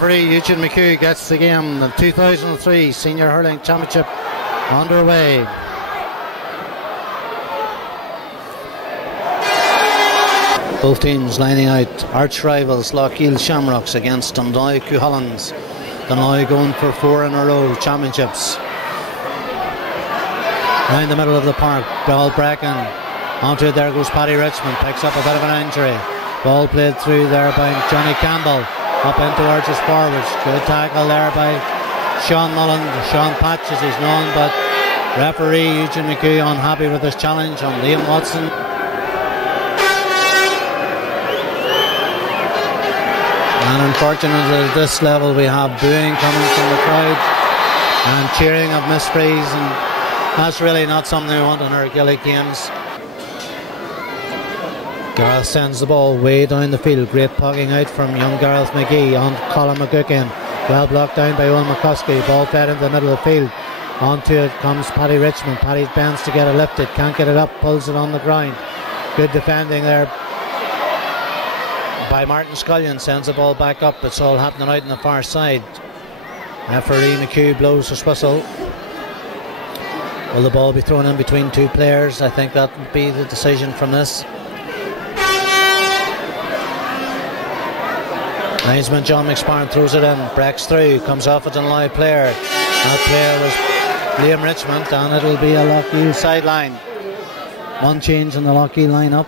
referee Eugene McHugh gets the game. The 2003 Senior Hurling Championship underway. Both teams lining out arch rivals Loughgiel Shamrocks against Dunloy Cuchulains. Dunloy going for 4 in a row championships. Around the middle of the park, ball breaking. Onto it, there goes Paddy Richmond, picks up a bit of an injury. Ball played through there by Johnny Campbell. Up in towards his forwards. Good tackle there by Sean Mullen. Sean Patches is known, but referee Eugene McHugh unhappy with his challenge on Liam Watson. And in unfortunate that at this level we have booing coming from the crowd and cheering of misfrees, and that's really not something we want in our Gaelic games. Gareth sends the ball way down the field. Great pucking out from young Gareth McGee on Colin McGuckin. Well blocked down by Owen McCuskey. Ball fed into the middle of the field. Onto it comes Paddy Richmond. Paddy bends to get it lifted. Can't get it up. Pulls it on the ground. Good defending there by Martin Scullion. Sends the ball back up. It's all happening out on the far side. Referee McHugh blows his whistle. Will the ball be thrown in between two players? I think that would be the decision from this. Linesman John McSparn throws it in, breaks through, comes off a Dunloy player. That player was Liam Richmond, and it'll be a Loughgiel sideline. One change in the Loughgiel lineup.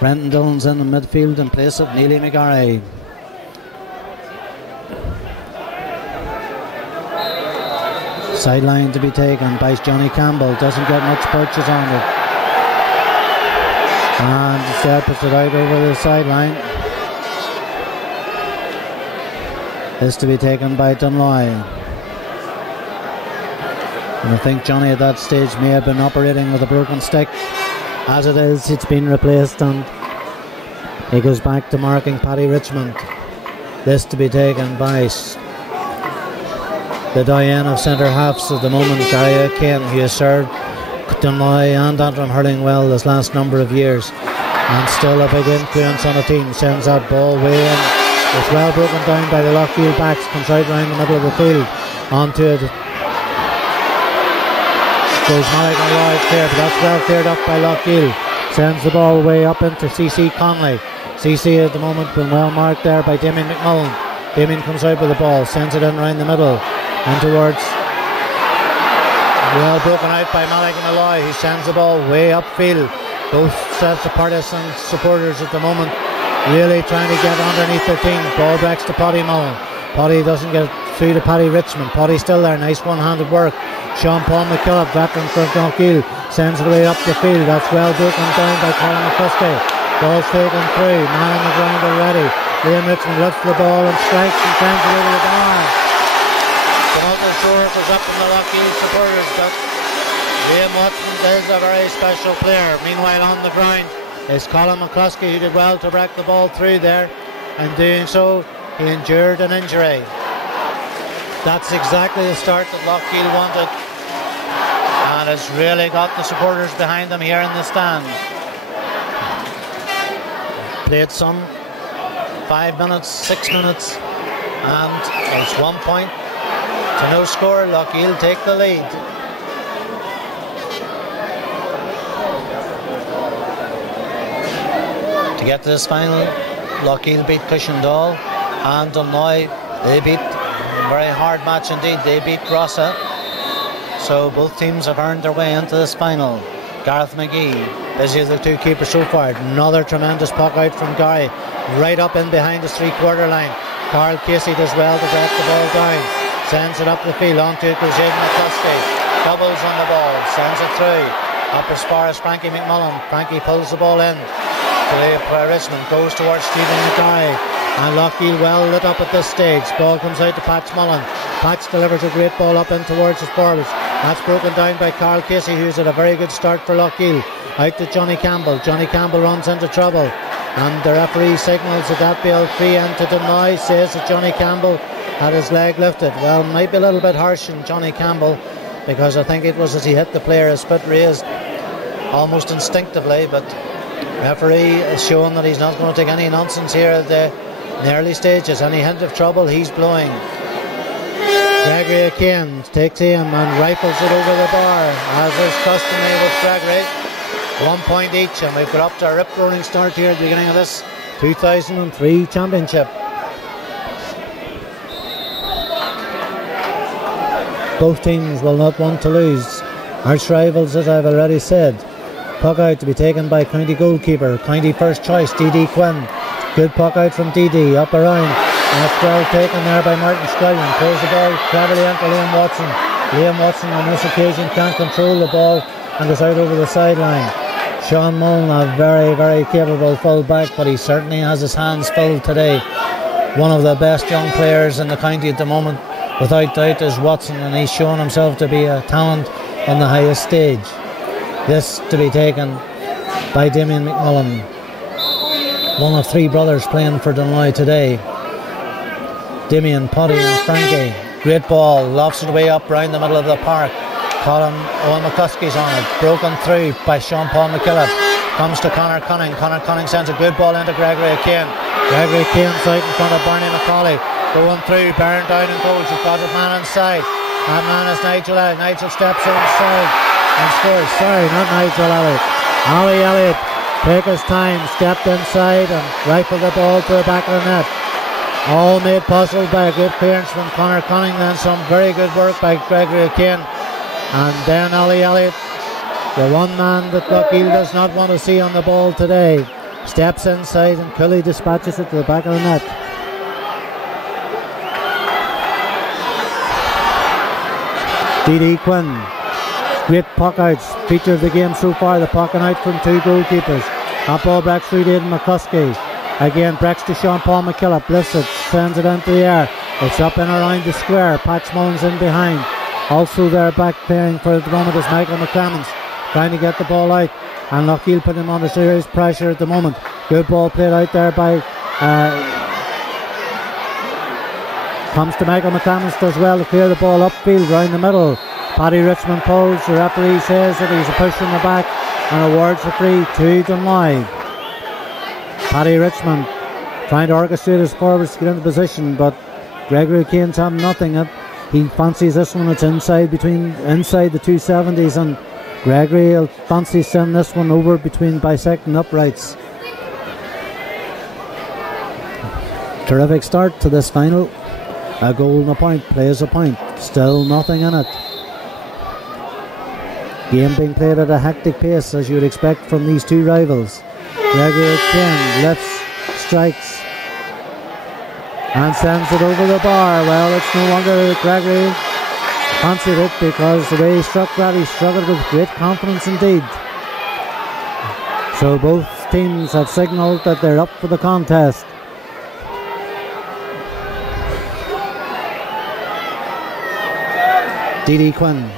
Brendan Dillon's in the midfield in place of Neely McGarry. Sideline to be taken by Johnny Campbell. Doesn't get much purchase on it. And instead puts it out over the sideline. Is to be taken by Dunloy. And I think Johnny at that stage may have been operating with a broken stick. As it is, it's been replaced, and he goes back to marking Paddy Richmond. This to be taken by the Diane of centre halves at the moment, Gary O'Kane, who has served Dunloy and Antrim hurling well this last number of years, and still a big influence on the team. Sends that ball way in. It's well broken down by the Loughgiel backs. Comes right round the middle of the field. Onto it goes Malik Malloy clear, but that's well cleared up by Loughgiel. Sends the ball way up into CC Conley. CC at the moment been well marked there by Damien McMullen. Damien comes out with the ball, sends it in around the middle and towards, well broken out by Malik Malloy. He sends the ball way upfield. Both sets of partisan supporters at the moment really trying to get underneath their team. Ball breaks to Paddy Mullen. Paddy doesn't get through to Paddy Richmond. Paddy still there. Nice one-handed work. Sean Paul McKillop, veteran for Loughgiel, sends it way up the field. That's well broken down by Colin McCuskey. Ball's taken through. Man on the ground already. Liam Richmond lifts the ball and strikes and sends it over the bar. The other shore was up in the Loughgiel supporters, but Liam Watson is a very special player. Meanwhile on the ground is Colin McCluskey, who did well to break the ball through there. In doing so, he endured an injury. That's exactly the start that Loughgiel wanted, and has really got the supporters behind them here in the stand. Played some 5 minutes, 6 minutes, and it's 1 point to no score. Loughgiel take the lead. To get to this final, Loughgiel beat Cushendall, and Dunloy, they beat a very hard match indeed. They beat Rossa. So both teams have earned their way into this final. Gareth McGee, busy as the two keepers so far. Another tremendous puck out from Gary, right up in behind the 3/4 line. Carl Casey does well to break the ball down. Sends it up the field, onto it goes Aidan McCluskey. Doubles on the ball, sends it through. Up as far as Frankie McMullen. Frankie pulls the ball in. Richmond goes towards Stephen McGarry, and Loughgiel well lit up at this stage. Ball comes out to Patch Mullen. Patch delivers a great ball up in towards his forwards. That's broken down by Carl Casey, who's had a very good start for Loughgiel. Out to Johnny Campbell. Johnny Campbell runs into trouble, and the referee signals that that be a free end to Dunloy. Says that Johnny Campbell had his leg lifted. Well, might be a little bit harsh on Johnny Campbell, because I think it was as he hit the player, his foot raised almost instinctively, but referee is showing that he's not going to take any nonsense here in the early stages. Any hint of trouble, he's blowing. Gregory O'Kane takes him and rifles it over the bar, as is customary with Gregory. 1 point each, and we've got up to a rip-roaring start here at the beginning of this 2003 championship. Both teams will not want to lose. Arch rivals, as I've already said. Puck out to be taken by County goalkeeper, County first choice, D.D. Quinn. Good puck out from D.D. up around. That's well taken there by Martin Scullion. Pulls the ball cleverly into Liam Watson. Liam Watson on this occasion can't control the ball and goes out over the sideline. Sean Mullen, a very, very capable full back, but he certainly has his hands full today. one of the best young players in the county at the moment, without doubt, is Watson, and he's shown himself to be a talent on the highest stage. This to be taken by Damien McMullen, one of three brothers playing for Dunloy today. Damien, Paddy and Frankie. Great ball, lofts it way up round the middle of the park. Colin Owen McCuskey's on it, broken through by Sean Paul McKillop. Comes to Conor Cunning. Conor Cunning sends a good ball into Gregory O'Kane. Gregory O'Kane's out in front of Bernie McCauley. Going through, bearing down and goals. You've got a man inside. That man is Nigel Elliott. Nigel steps inside and scores. Sorry, not Nigel Elliott. Ali Elliott took his time, stepped inside and rifled the ball to the back of the net. All made possible by a good clearance from Conor Cunning. Then some very good work by Gregory O'Kane. And then Ali Elliott, the one man that Loughgiel does not want to see on the ball today, steps inside and Cooley dispatches it to the back of the net. D.D. Quinn, great puck outs, feature of the game so far, the puck out from two goalkeepers. That ball breaks through to Aidan McCuskey. Again breaks to Sean Paul McKillop, lifts it, sends it into the air. It's up and around the square. Patch Mullins in behind. Also there back playing for the moment is Michael McClemens, trying to get the ball out, and Loughgiel put him under serious pressure at the moment. Good ball played out there by comes to Michael McClemens, does well to clear the ball upfield round the middle. Paddy Richmond pulls, the referee says that he's a push from the back and awards the free to Dunloy. Paddy Richmond trying to orchestrate his forwards to get into position, but Gregory O'Kane's having nothing. He fancies this one. It's inside the 270s, and Gregory will fancy send this one over between bisecting uprights. Terrific start to this final. A goal and a point, plays a point. Still nothing in it. Game being played at a hectic pace, as you would expect from these two rivals. Gregory O'Kane lifts, strikes, and sends it over the bar. Well, it's no wonder Gregory fancied it, because the way he struck that, he struck it with great confidence indeed. So both teams have signalled that they're up for the contest. D.D. Quinn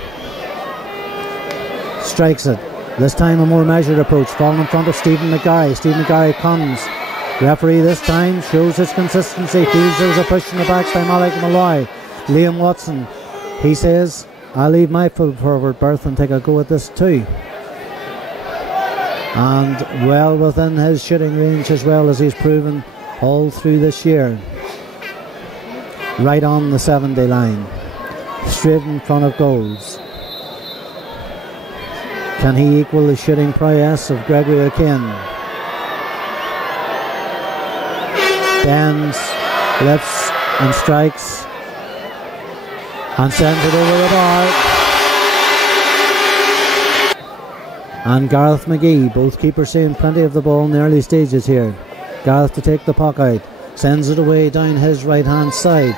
strikes it. This time a more measured approach, falling in front of Stephen Mackay. Stephen Mackay comes. Referee this time shows his consistency. Feels there was a push in the back by Malik Malloy. Liam Watson, he says, I'll leave my full forward berth and take a go at this too. And well within his shooting range, as well as he's proven all through this year. Right on the 70 line, straight in front of goals. Can he equal the shooting prowess of Gregory O'Kane? Bends, lifts and strikes and sends it over the bar. And Gareth McGee, both keepers seeing plenty of the ball in the early stages here. Gareth to take the puck out, sends it away down his right hand side,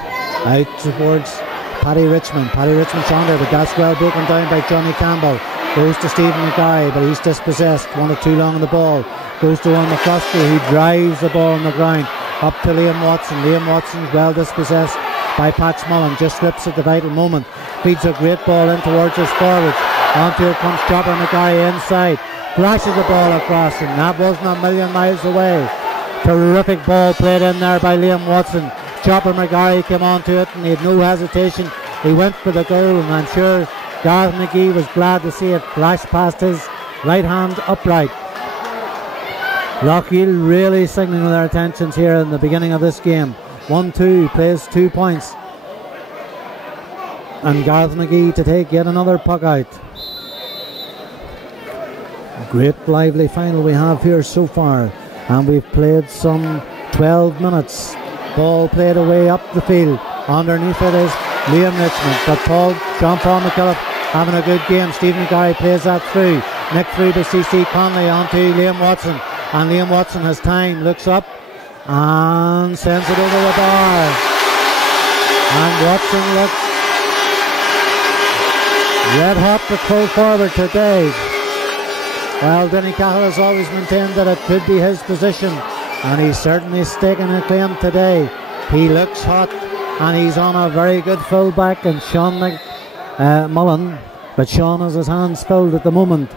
out towards Paddy Richmond. Paddy Richmond's on there, but that's well broken down by Johnny Campbell. Goes to Stephen Mackay, but he's dispossessed. Wanted too long on the ball. Goes to Owen McCluskey, who drives the ball on the ground. Up to Liam Watson. Liam Watson's well dispossessed by Patch Mullen. Just slips at the vital moment. Feeds a great ball in towards his forwards. Onto it comes Chopper Mackay inside. Flashes the ball across, and that wasn't a million miles away. Terrific ball played in there by Liam Watson. Chopper Mackay came onto it, and he had no hesitation. He went for the goal, and I'm sure Gareth McGee was glad to see it flash past his right hand upright. Loughgiel really signalling their attentions here in the beginning of this game. 1-2, plays 2 points. And Gareth McGee to take yet another puck out. Great lively final we have here so far. And we've played some 12 minutes. Ball played away up the field. Underneath it is Liam Richmond, but Sean Paul McKillop having a good game. Stephen Mackay plays that through. Nick through to C.C. Conley onto Liam Watson. And Liam Watson has time, looks up and sends it over the bar. And Watson looks red hot to pull forward today. Well, Denny Cahill has always maintained that it could be his position, and he's certainly staking a claim today. He looks hot, and he's on a very good full-back, and Sean Mullen, but Sean has his hands filled at the moment.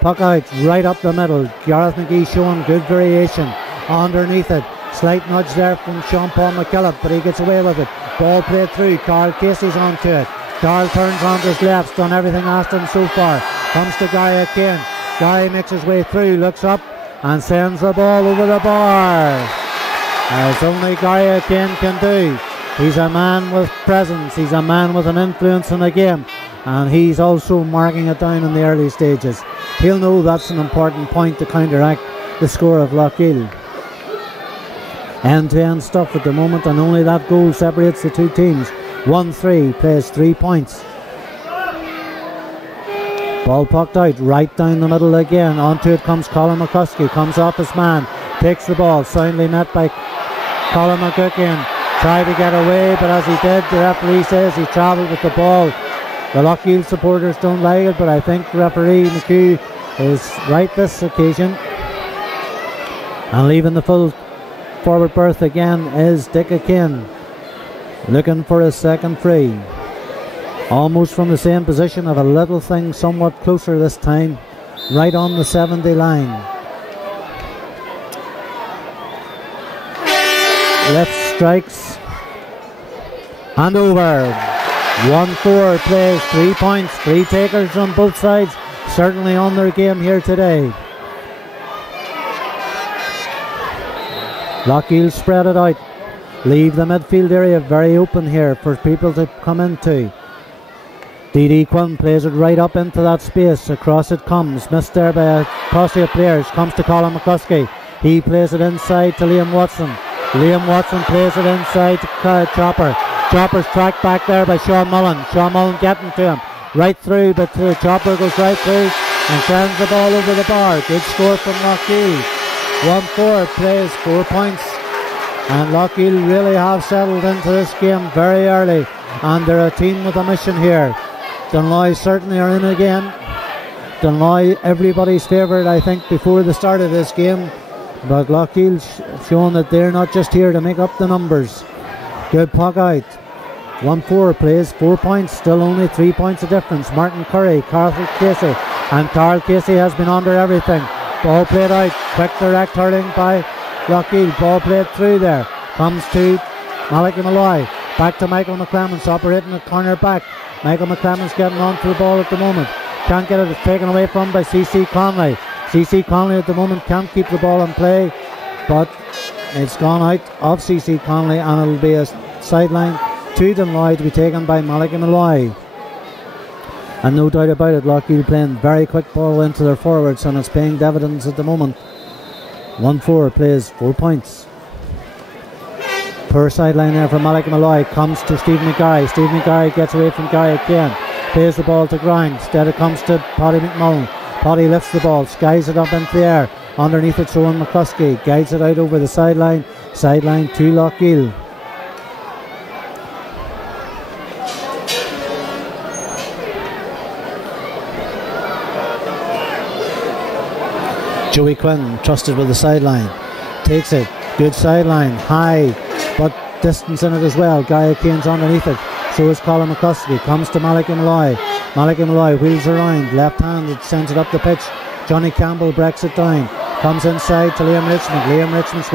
Puck out right up the middle. Gareth McGee showing good variation underneath it. Slight nudge there from Sean Paul McKillop, but he gets away with it. Ball played through. Carl Casey's onto it. Carl turns on his left, done everything asked him so far. Comes to Guy again. Guy makes his way through, looks up and sends the ball over the bar, as only Guy again can do. He's a man with presence, he's a man with an influence in the game, and he's also marking it down in the early stages. He'll know that's an important point to counteract the score of Loughgiel. End-to-end stuff at the moment, and only that goal separates the two teams. 1-3 plays 3 points. Ball pucked out right down the middle again. Onto it comes Colin McCuskey, comes off his man, takes the ball, soundly met by Colin McGuckin. Tried to get away, but as he did, the referee says he travelled with the ball. The Loughgiel supporters don't like it, but I think referee McHugh is right this occasion. And leaving the full forward berth again is Dick Akin, looking for his second free. Almost from the same position of a little thing, somewhat closer this time, right on the 70 line. Left strikes and over. 1-4 plays 3 points. 3 takers on both sides, certainly on their game here today. Loughgiel spread it out, leave the midfield area very open here for people to come into. D.D. Quinn plays it right up into that space. Across it comes, missed there by a posse of players. Comes to Colin McCuskey. He plays it inside to Liam Watson. Liam Watson plays it inside to Chopper. Chopper's tracked back there by Sean Mullen. Sean Mullen getting to him. Right through, but Chopper goes right through and sends the ball over the bar. Good score from Loughgiel. 1-4 plays 4 points. And Loughgiel really have settled into this game very early. And they're a team with a mission here. Dunloy certainly are in again. Dunloy, everybody's favourite, I think, before the start of this game. But Loughgiel's shown that they're not just here to make up the numbers. Good puck out. 1-4 plays 4 points. Still only 3 points of difference. Martin Curry, Carl Casey. And Carl Casey has been under everything. Ball played out. Quick direct hurling by Loughgiel. Ball played through there. Comes to Malachy Malloy. Back to Michael McClemens, operating the corner back. Michael McClemens getting on to the ball at the moment. Can't get it. It's taken away from by C.C. Conley. C.C. Conley at the moment can't keep the ball in play, but it's gone out of C.C. Conley, and it'll be a sideline to Dunloy to be taken by Malachy Malloy. And no doubt about it, Loughgiel playing very quick ball into their forwards, and it's paying dividends at the moment. 1-4 plays 4 points. Poor sideline there for Malachy Malloy. Comes to Stephen McGarry. Stephen McGarry gets away from Guy again. Plays the ball to ground. Instead it comes to Paddy McMullen. Paddy lifts the ball, skies it up into the air. Underneath it's Owen McCuskey. Guides it out over the sideline. Sideline to Loughgiel. Joey Quinn trusted with the sideline. Takes it. Good sideline. High. But distance in it as well. Guy Kane's underneath it. So is Colin McCuskey. Comes to Malachy Malloy. Malachy Malloy wheels around. Left-handed. Sends it up the pitch. Johnny Campbell breaks it down. Comes inside to Liam Richmond. Liam Richmond's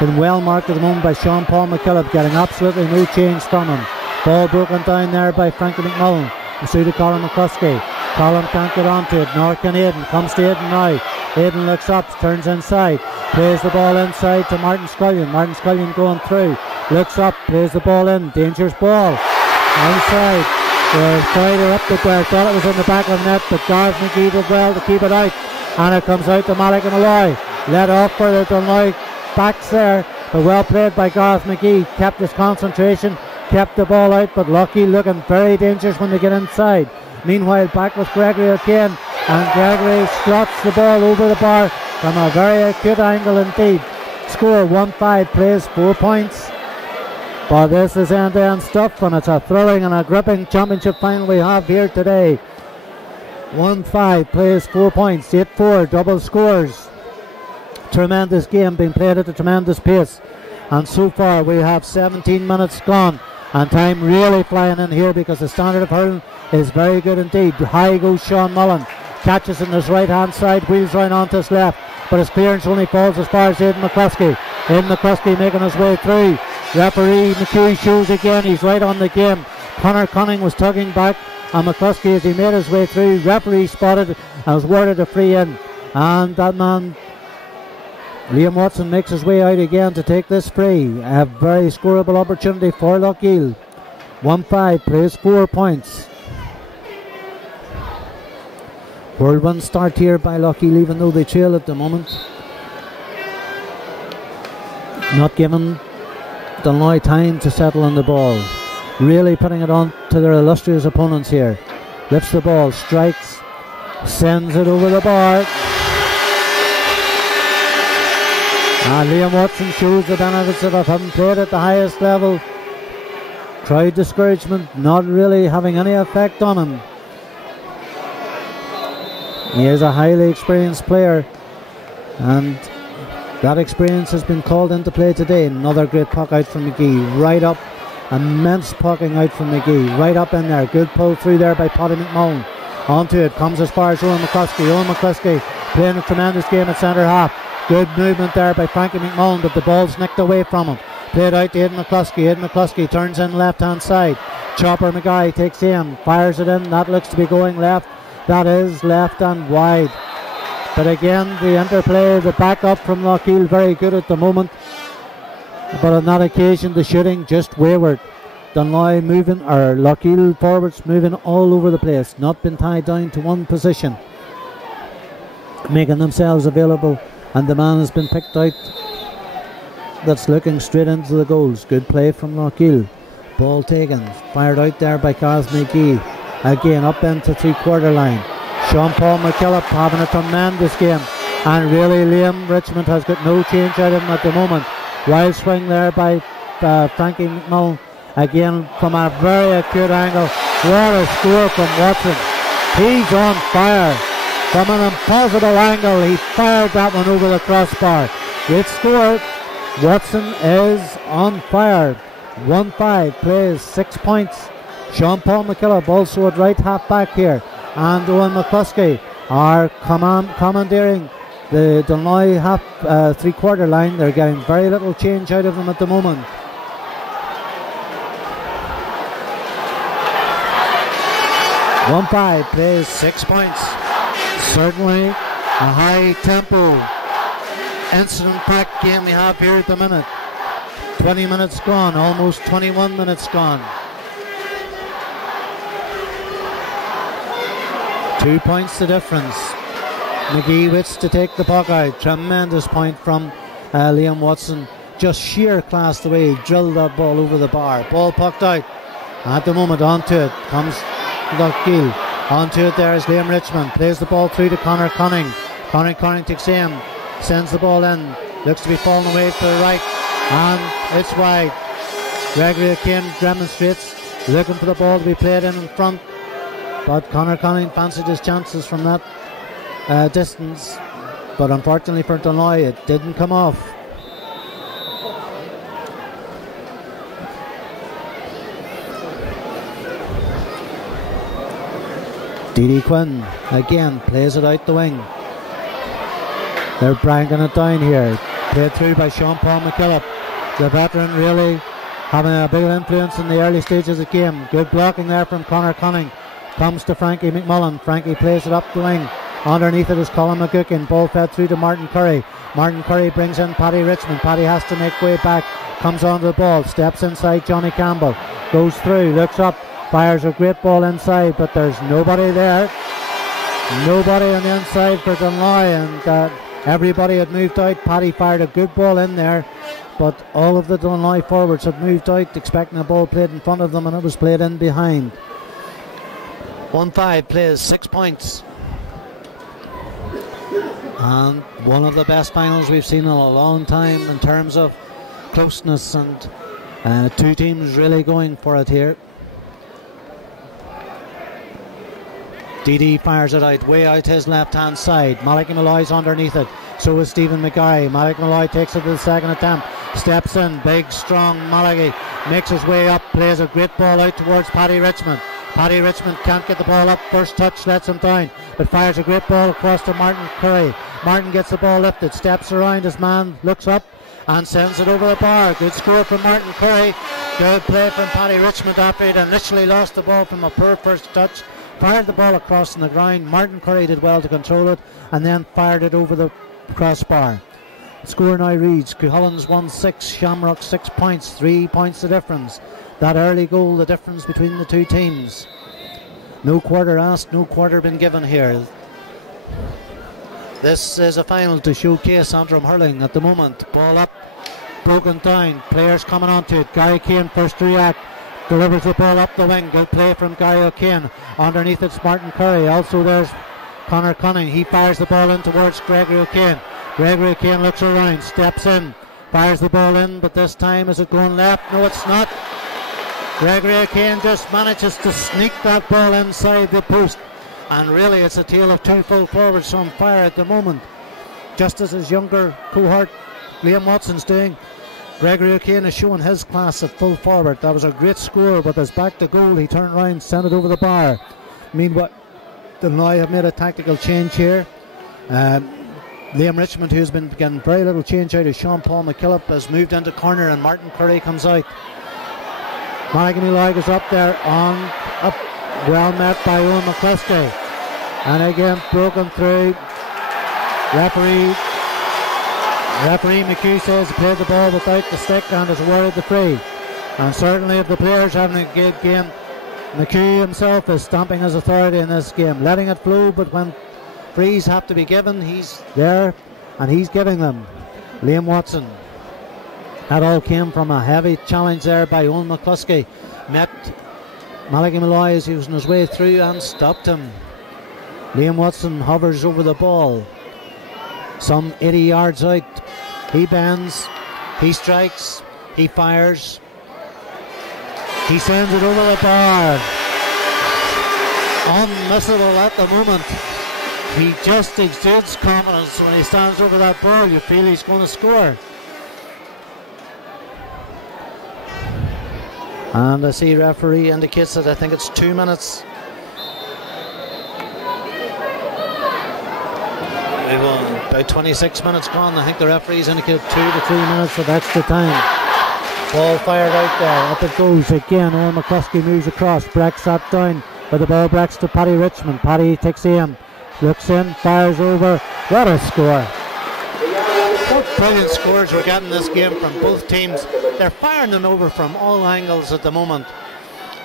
been well marked at the moment by Sean Paul McKillop. Getting absolutely no change from him. Ball broken down there by Frankie McMullen. Through to Colin McCuskey. Colin can't get onto it. Nor can Aidan. Comes to Aidan now. Aidan looks up. Turns inside. Plays the ball inside to Martin Scullion. Martin Scullion going through. Looks up. Plays the ball in. Dangerous ball. Inside. They're trying to up it there. Thought it was in the back of the net, but Gareth McGee did well to keep it out. And it comes out to Malachy Malloy. Let off for the Dunloy backs there. But well played by Gareth McGee. Kept his concentration. Kept the ball out. But Loughgiel looking very dangerous when they get inside. Meanwhile, back with Gregory again. And Gregory slots the ball over the bar from a very acute angle indeed. Score 1-5 plays 4 points. But this is end-to-end stuff, and it's a thrilling and a gripping championship final we have here today. 1-5 plays 4 points. 8-4 double scores. Tremendous game being played at a tremendous pace. And so far we have 17 minutes gone, and time really flying in here because the standard of hurling is very good indeed. High goes Sean Mullen, catches in his right hand side, wheels round onto his left, but his clearance only falls as far as Aidan McCluskey. Aidan McCluskey making his way through. Referee McHugh shows again, he's right on the game. Conor Cunning was tugging back, and McCluskey, as he made his way through, referee spotted and was worded a free in, and that man Liam Watson makes his way out again to take this free. A very scoreable opportunity for Loughgiel. 1-5 plays 4 points. Whirlwind start here by Loughgiel, even though they trail at the moment. Not giving Dunloy time to settle on the ball. Really putting it on to their illustrious opponents here. Lifts the ball, strikes, sends it over the bar. And Liam Watson shows the benefits of having played at the highest level. Crowd discouragement not really having any effect on him. He is a highly experienced player, and that experience has been called into play today. Another great puck out from McGee, right up, immense pucking out from McGee, right up in there. Good pull through there by Paddy McMullen. Onto it, comes as far as Owen McCluskey. Owen McCluskey playing a tremendous game at centre half. Good movement there by Frankie McMullen, but the ball's nicked away from him. Played out to Aidan McCluskey. Aidan McCluskey turns in left hand side. Chopper McGuy takes aim, fires it in. That looks to be going left. That is left and wide. But again, the interplay, the backup from Loughgiel, very good at the moment. But on that occasion, the shooting just wayward. Dunloy moving, or Loughgiel forwards moving all over the place, not been tied down to one position, making themselves available, and the man has been picked out that's looking straight into the goals. Good play from Loughgiel. Ball taken, fired out there by Casement McGee. Again up into 3/4 line. Sean Paul McKillop having a tremendous game, and really Liam Richmond has got no change out of him at the moment. Wild swing there by Frankie McMullen, again from a very acute angle. What a score from Watson. He's on fire. From an impossible angle, he fired that one over the crossbar. Great score. Watson is on fire. 1-5 plays 6 points. Sean Paul McKillop also at right half back here, and Owen McCluskey are commandeering the Dunloy half 3/4 line. They're getting very little change out of them at the moment. One-5 plays 6 points. Certainly a high tempo, incident-packed game we have here at the minute. 20 minutes gone, almost 21 minutes gone. 2 points the difference. McGee waits to take the puck out. Tremendous point from Liam Watson. Just sheer class the way he drilled that ball over the bar. Ball pucked out. At the moment, onto it comes Loughgiel. Onto it there is Liam Richmond. Plays the ball through to Conor Cunning. Conor Cunning takes aim. Sends the ball in. Looks to be falling away to the right. And it's wide. Gregory O'Kane demonstrates, looking for the ball to be played in front. But Conor Cunning fancied his chances from that distance. But unfortunately for Dunloy, it didn't come off. D.D. Quinn again plays it out the wing. They're bringing it down here. Played through by Sean Paul McKillop. The veteran really having a big influence in the early stages of the game. Good blocking there from Conor Cunning. Comes to Frankie McMullen. Frankie plays it up the wing. Underneath it is Colin McGuckin. Ball fed through to Martin Curry. Martin Curry brings in Paddy Richmond. Paddy has to make way back. Comes onto the ball. Steps inside Johnny Campbell. Goes through. Looks up. Fires a great ball inside, but there's nobody there. Nobody on the inside for Dunloy, and everybody had moved out. Paddy fired a good ball in there, but all of the Dunloy forwards had moved out expecting a ball played in front of them, and it was played in behind. 1-5 plays 6 points. And one of the best finals we've seen in a long time in terms of closeness, and two teams really going for it here. DD fires it out, way out his left hand side. Malachy Malloy's underneath it. So is Stephen McGarry. Malachy Malloy takes it to the second attempt. steps in, big strong Malachi, makes his way up, plays a great ball out towards Paddy Richmond. Paddy Richmond can't get the ball up, first touch lets him down, but fires a great ball across to Martin Curry. Martin gets the ball lifted, steps around his man, looks up and sends it over the bar. Good score from Martin Curry. Good play from Paddy Richmond after he'd initially lost the ball from a poor first touch. Fired the ball across on the ground. Martin Curry did well to control it and then fired it over the crossbar. The score now reads Cuchulainn 1-6, Shamrock 6 points, 3 points the difference. That early goal, the difference between the two teams. No quarter asked, no quarter been given here. This is a final to showcase Antrim hurling at the moment. Ball up, broken down, players coming onto it. Gary Kane first to react, delivers the ball up the wing. Good play from Gary O'Kane. Underneath it's Martin Curry. Also there's Conor Cunning. He fires the ball in towards Gregory O'Kane. Gregory O'Kane looks around, steps in, fires the ball in, but this time is it going left? No, it's not. Gregory O'Kane just manages to sneak that ball inside the post. And really it's a tale of two full forwards on fire at the moment. Just as his younger cohort Liam Watson's doing, Gregory O'Kane is showing his class at full forward. That was a great score, but as back to goal he turned around, sent it over the bar. Meanwhile, Dunloy have made a tactical change here. Liam Richmond, who's been getting very little change out of Sean Paul McKillop, has moved into corner and Martin Curry comes out. Malachy Malloy is up there up, well met by Owen McCluskey. And again broken through. Referee McHugh says he played the ball without the stick and has awarded the free. And certainly if the players having a good game, McHugh himself is stamping his authority in this game, letting it flow, but when frees have to be given, he's there and he's giving them. Liam Watson. That all came from a heavy challenge there by Owen McCluskey. Met Malachy Malloy as he was on his way through and stopped him. Liam Watson hovers over the ball. Some 80 yards out. He bends. He strikes. He fires. He sends it over the bar. Unmissable at the moment. He just exudes confidence when he stands over that ball. You feel he's going to score. And I see referee indicates that I think it's 2 minutes. About 26 minutes gone. I think the referees indicated 2 to 3 minutes of extra time. Ball fired out there. Up it goes again. Owen McCluskey moves across. Breaks that down. But the ball breaks to Paddy Richmond. Paddy takes aim. Looks in. Fires over. What a score. What brilliant scores we're getting this game from both teams. They're firing them over from all angles at the moment.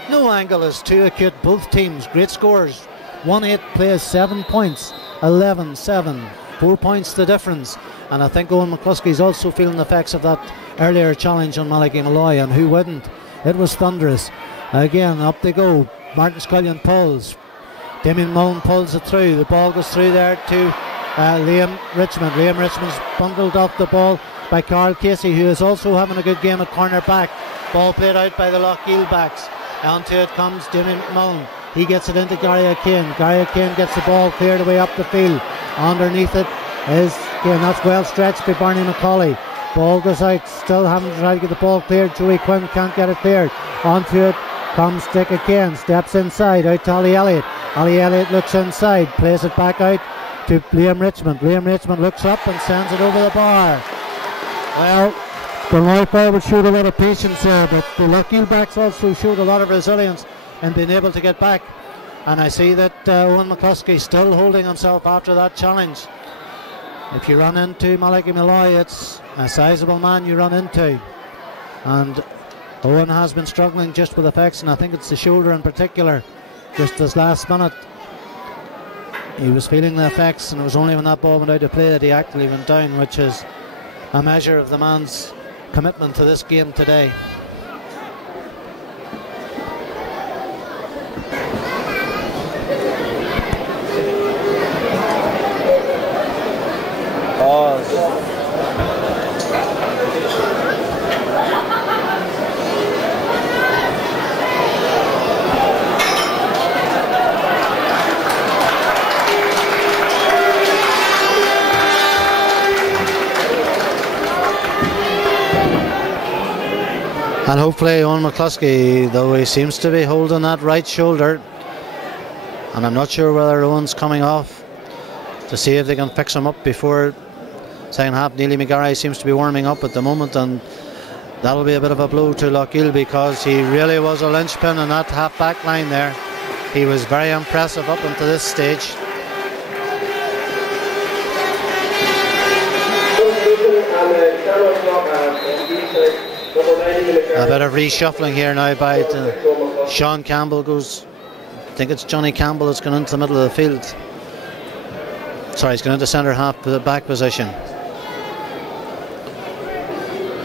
No angle is too acute. Both teams, great scores. 1-8 plays 7 points. 11-7. 4 points the difference. And I think Owen McCluskey's also feeling the effects of that earlier challenge on Malachy Malloy, and who wouldn't? It was thunderous. Again, up they go. Martin Scullion pulls. Damien Mullen pulls it through. The ball goes through there to Liam Richmond. Liam Richmond's bundled off the ball by Carl Casey, who is also having a good game at corner back. Ball played out by the Loughgiel backs. Onto it comes Damien Mullen. He gets it into Gary O'Kane. Gary O'Kane gets the ball cleared away up the field. Underneath it is, again, that's well stretched by Barney McCauley. Ball goes out, still having to try to get the ball cleared. Joey Quinn can't get it cleared. Onto it comes Dick again, steps inside, out to Ollie Elliott. Ollie Elliott looks inside, plays it back out to Liam Richmond. Liam Richmond looks up and sends it over the bar. Well, the Dunloy forward showed a lot of patience there, but the Loughgiel backs also showed a lot of resilience in being able to get back. And I see that Owen McCluskey still holding himself after that challenge. If you run into Malachy Malloy, it's a sizable man you run into. And Owen has been struggling just with effects, and I think it's the shoulder in particular. Just this last minute, he was feeling the effects, and it was only when that ball went out of play that he actually went down, which is a measure of the man's commitment to this game today. And hopefully Owen McCluskey, though he seems to be holding that right shoulder, and I'm not sure whether Owen's coming off, to see if they can fix him up before second half. Neely McGarry seems to be warming up at the moment, and that'll be a bit of a blow to Loughgiel, because he really was a linchpin in that half back line there. He was very impressive up until this stage. A bit of reshuffling here now by Sean Campbell goes. I think it's Johnny Campbell that's gone into the middle of the field. Sorry, he's gone into centre half back position.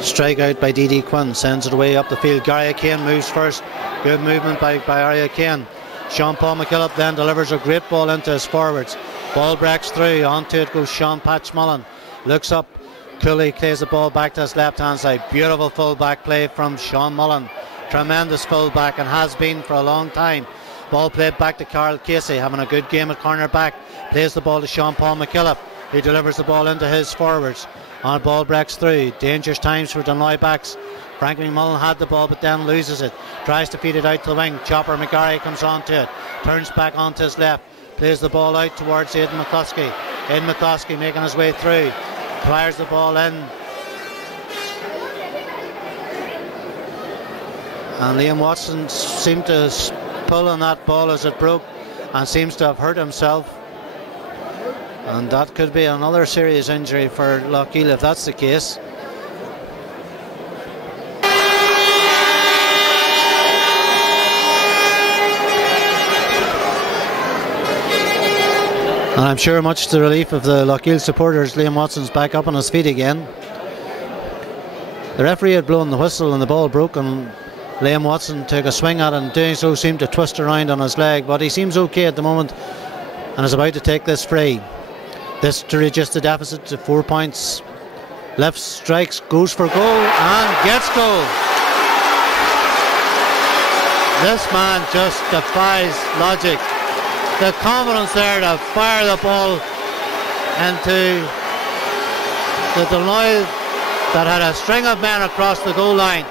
Strike out by D.D. Quinn, sends it away up the field. Gary O'Kane moves first. Good movement by Ari O'Kane. Sean Paul McKillop then delivers a great ball into his forwards. Ball breaks through. Onto it goes Sean Patch Mullen. Looks up. Cooley plays the ball back to his left hand side. Beautiful full back play from Sean Mullen. Tremendous full back, and has been for a long time. Ball played back to Carl Casey, having a good game at corner back. Plays the ball to Sean Paul McKillop. He delivers the ball into his forwards. On ball breaks through. Dangerous times for Dunloy backs. Frank McMullen had the ball but then loses it. Tries to feed it out to the wing. Chopper McGarry comes onto it. Turns back onto his left. Plays the ball out towards Aidan McCluskey. Aidan McCluskey making his way through. Fires the ball in. And Liam Watson seemed to pull on that ball as it broke and seems to have hurt himself. And that could be another serious injury for Loughgiel if that's the case. And I'm sure much to the relief of the Loughgiel supporters, Liam Watson's back up on his feet again. The referee had blown the whistle and the ball broke, and Liam Watson took a swing at it, and doing so seemed to twist around on his leg, but he seems okay at the moment and is about to take this free. This to reduce the deficit to 4 points. Lifts, strikes, goes for goal and gets goal. This man just defies logic. The confidence there to fire the ball into the Dunloy that had a string of men across the goal line.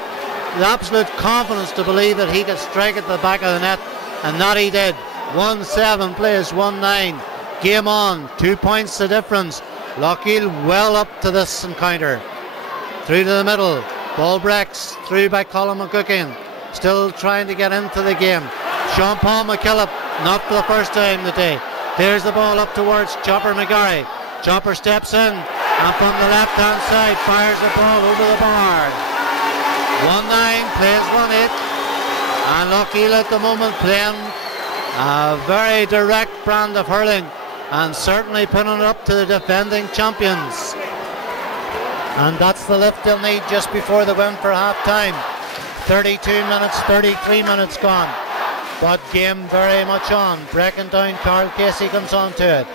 The absolute confidence to believe that he could strike at the back of the net, and that he did. 1-7 plays 1-9. Game on, 2 points the difference. Loughgiel well up to this encounter. Through to the middle. Ball breaks through by Colin McGuckin. Still trying to get into the game. Sean Paul McKillop, not for the first time today. Clears the ball up towards Chopper McGarry. Chopper steps in and from the left hand side fires the ball over the bar. 1-9 plays 1-8. And Loughgiel at the moment playing a very direct brand of hurling, and certainly putting it up to the defending champions. And that's the lift they'll need just before the win for half time. 32 minutes, 33 minutes gone. But game very much on. Breaking down, Carl Casey comes onto it.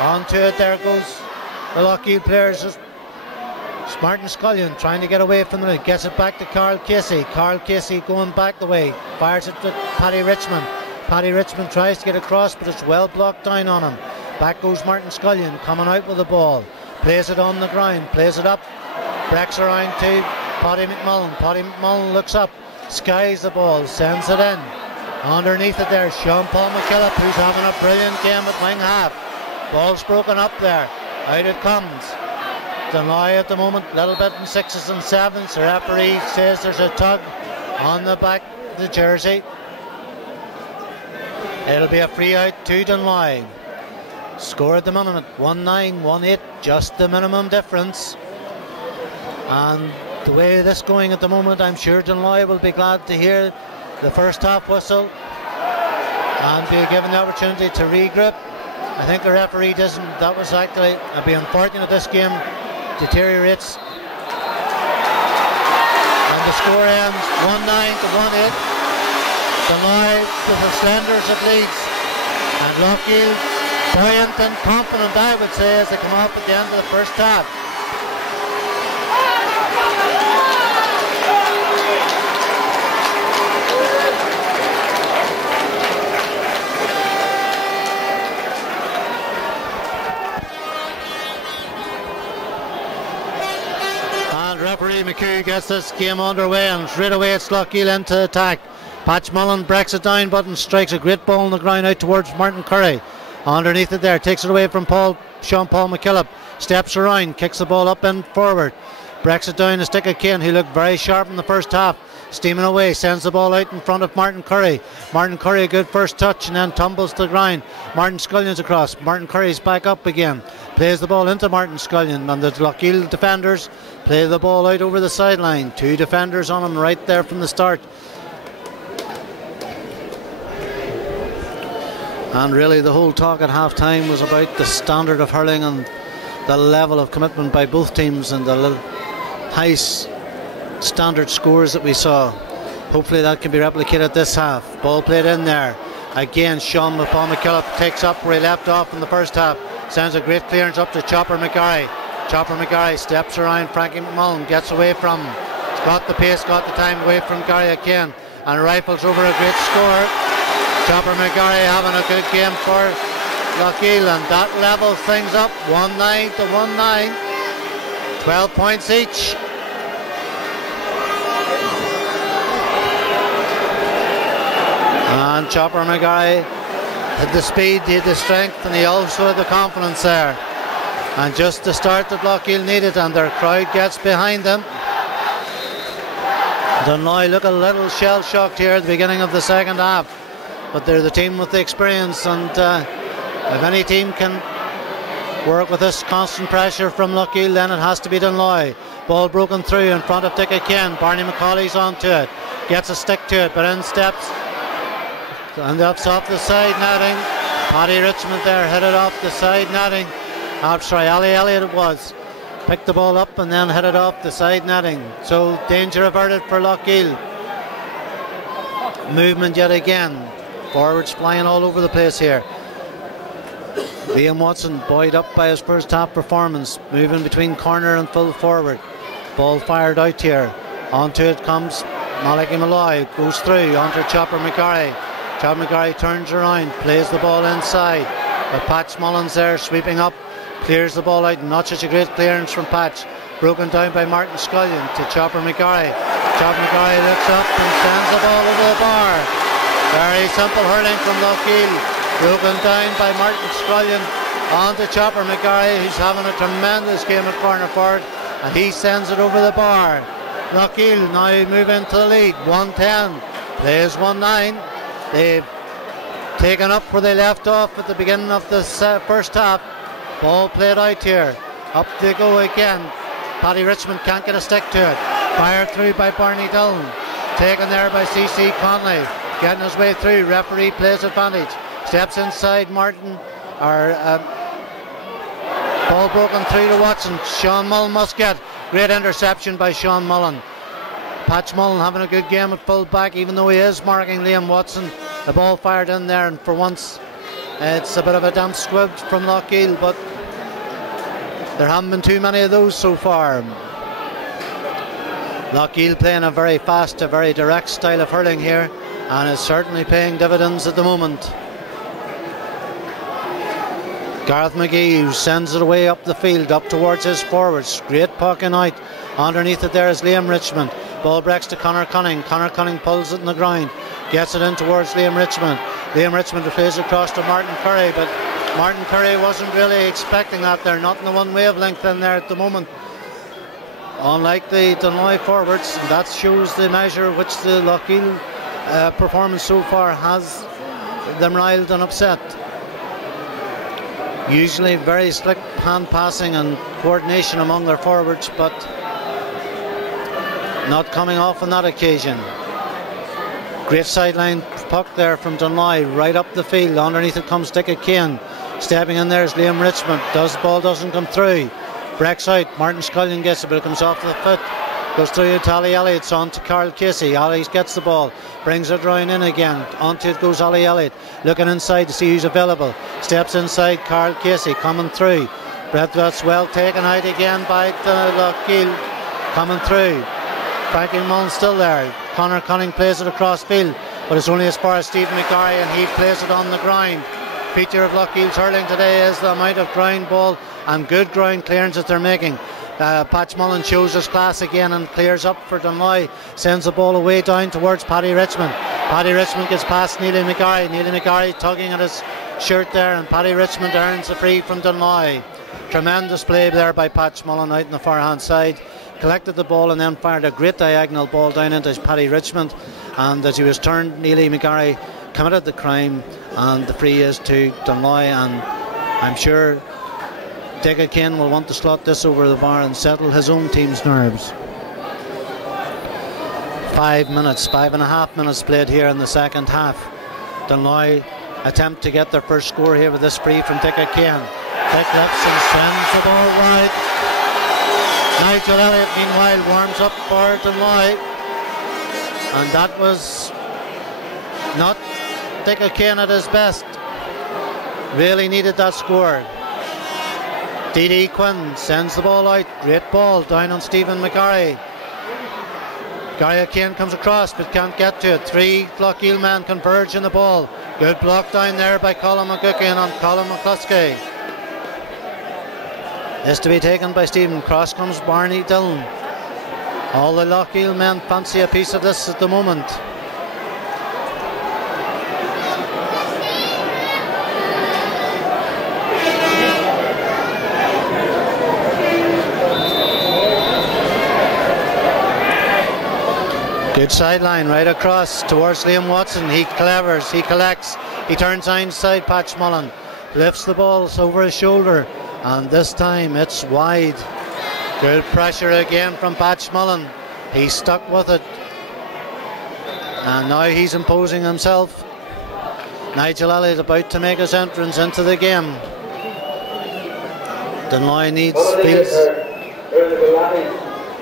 Onto it, there goes the Loughgiel players. It's Martin Scullion trying to get away from it. Gets it back to Carl Casey. Carl Casey going back the way. Fires it to Paddy Richmond. Paddy Richmond tries to get across, but it's well blocked down on him. Back goes Martin Scullion, coming out with the ball. Plays it on the ground, plays it up. Breaks around to Paddy McMullen. Paddy McMullen looks up, skies the ball, sends it in. Underneath it there, Sean Paul McKillop, who's having a brilliant game at wing half. Ball's broken up there. Out it comes. Dunloy at the moment, a little bit in 6s and 7s. The referee says there's a tug on the back of the jersey. It'll be a free out to Dunloy. Score at the minimum, 1-9, 1-8, just the minimum difference. And the way this going at the moment, I'm sure Dunloy will be glad to hear the first half whistle and be given the opportunity to regroup. I think the referee doesn't. That was actually, I'd be unfortunate if this game deteriorates. And the score ends 1-9 to 1-8. Dunloy with the slenders it leads. And Loughgiel buoyant and confident, I would say, as they come off at the end of the first half. And referee who gets this game underway, and straight away it's Loughgiel into attack. Patch Mullen breaks it down but strikes a great ball on the ground out towards Martin Curry. Underneath it there, takes it away from Sean Paul McKillop, steps around, kicks the ball up and forward, breaks it down to Stick of Kane, who looked very sharp in the first half, steaming away, sends the ball out in front of Martin Curry. Martin Curry, a good first touch, and then tumbles to the ground. Martin Scullion's across. Martin Curry's back up again, plays the ball into Martin Scullion, and the Loughgiel defenders play the ball out over the sideline. 2 defenders on him right there from the start. And really the whole talk at half time was about the standard of hurling and the level of commitment by both teams and the high standard scores that we saw. Hopefully that can be replicated this half. Ball played in there. Again, Sean Paul McKillop takes up where he left off in the first half. Sends a great clearance up to Chopper McGarry. Chopper McGarry steps around Frankie McMullen, gets away from him. He's got the pace, got the time away from Gary again, and rifles over a great score. Chopper McGarry having a good game for Loughgiel, and that levels things up. 1-9 to 1-9. 12 points each. And Chopper McGarry had the speed, he had the strength, and he also had the confidence there. And just the start that Loughgiel needed, and their crowd gets behind them. Dunloy look a little shell-shocked here at the beginning of the second half, but they're the team with the experience, and if any team can work with this constant pressure from Loughgiel, then it has to be Dunloy. Ball broken through in front of Dick Ken. Barney McCauley's onto it, gets a stick to it, but in steps and that's off the side netting. Paddy Richmond there hit it off the side netting. Ali Elliott it was. Picked the ball up and then hit it off the side netting. So danger averted for Loughgiel. Movement yet again. Forwards flying all over the place here. Liam Watson buoyed up by his first half performance, moving between corner and full forward. Ball fired out here. Onto it comes Malachy Malloy, goes through onto Chopper McGarry. Chopper McGarry turns around, plays the ball inside. But Patch Mullins there sweeping up, clears the ball out. Not such a great clearance from Patch. Broken down by Martin Scullion to Chopper McGarry. Chopper McGarry looks up and sends the ball over the bar. Very simple hurling from Loughgiel. Broken down by Martin Scullion on to Chopper McGarry, who's having a tremendous game at corner forward, and he sends it over the bar. Loughgiel now move into the lead. 1-10. Plays 1-9. They've taken up where they left off at the beginning of the first half. Ball played out here. Up they go again. Paddy Richmond can't get a stick to it. Fired through by Barney Dillon. Taken there by C.C. Conley. Getting his way through. Referee plays advantage. Steps inside Martin. Ball broken through to Watson. Sean Mullen must get. Great interception by Sean Mullen. Patch Mullen having a good game at full back, even though he is marking Liam Watson. The ball fired in there, and for once it's a bit of a damp squib from Loughgiel, but there haven't been too many of those so far. Loughgiel playing a very fast, a very direct style of hurling here, and is certainly paying dividends at the moment. Gareth McGee, who sends it away up the field, up towards his forwards. Great pucking out. Underneath it there is Liam Richmond. Ball breaks to Conor Cunning. Conor Cunning pulls it in the ground. Gets it in towards Liam Richmond. Liam Richmond plays across to Martin Curry, but Martin Curry wasn't really expecting that. They're not in the one wavelength in there at the moment, unlike the Dunloy forwards, and that shows the measure which the Loughgiel performance so far has them riled and upset. Usually very slick hand passing and coordination among their forwards, but not coming off on that occasion. Great sideline puck there from Dunloy, right up the field. Underneath it comes Dick Kane. Stepping in there is Liam Richmond. The ball doesn't come through. Breaks out. Martin Scullion gets it, but it comes off the foot. Goes through to Ali Elliott. It's on to Carl Casey. Ali gets the ball. Brings it round in again. Onto it goes Ali Elliott. Looking inside to see who's available. Steps inside. Carl Casey coming through. That's well taken out again by Loughgiel. Coming through. Frankie Mullen still there. Conor Cunning plays it across field, but it's only as far as Stephen McGarry, and he plays it on the ground. Feature of Loughgiel's hurling today is the amount of ground ball and good ground clearances they're making. Patch Mullen shows his class again and clears up for Dunloy. Sends the ball away down towards Paddy Richmond. Paddy Richmond gets past Neely McGarry. Neely McGarry tugging at his shirt there, and Paddy Richmond earns a free from Dunloy. Tremendous play there by Patch Mullen out on the far hand side. Collected the ball and then fired a great diagonal ball down into Paddy Richmond, and as he was turned, Neely McGarry committed the crime, and the free is to Dunloy. And I'm sure Dick O'Kane will want to slot this over the bar and settle his own team's nerves. 5.5 minutes played here in the second half. Dunloy attempt to get their first score here with this free from Dick O'Kane. Dick lifts and sends the ball wide. Nigel Elliott meanwhile warms up for Dunloy, and that was not Dick O'Kane at his best. Really needed that score. D.D. Quinn sends the ball out. Great ball down on Stephen McGarry. Gary O'Kane comes across but can't get to it. 3 Loughgiel men converge in the ball. Good block down there by Colin McGuckin on Colin McCluskey. This to be taken by Stephen. Cross comes Barney Dillon. All the Loughgiel men fancy a piece of this at the moment. Good sideline right across towards Liam Watson. He clevers, he collects, he turns inside Patch Mullen, lifts the ball over his shoulder, and this time it's wide. Good pressure again from Patch Mullen. He's stuck with it, and now he's imposing himself. Nigel Elliott about to make his entrance into the game. Dunloy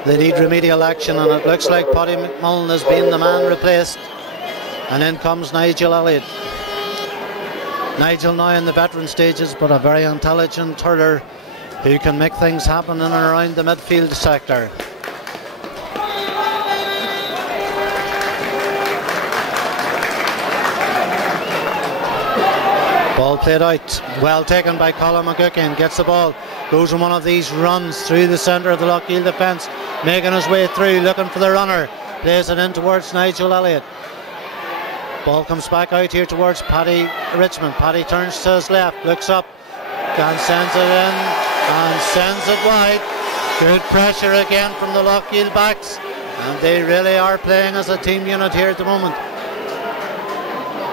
they need remedial action, and it looks like Paddy McMullen has been the man replaced. And in comes Nigel Elliott. Nigel now in the veteran stages, but a very intelligent hurler who can make things happen in and around the midfield sector. Ball played out, well taken by Colin McGuckin. Gets the ball, goes on one of these runs through the centre of the Loughgiel defence, making his way through, looking for the runner, plays it in towards Nigel Elliott. Ball comes back out here towards Paddy Richmond. Paddy turns to his left, looks up and sends it in and sends it wide. Good pressure again from the Loughgiel backs, and they really are playing as a team unit here at the moment.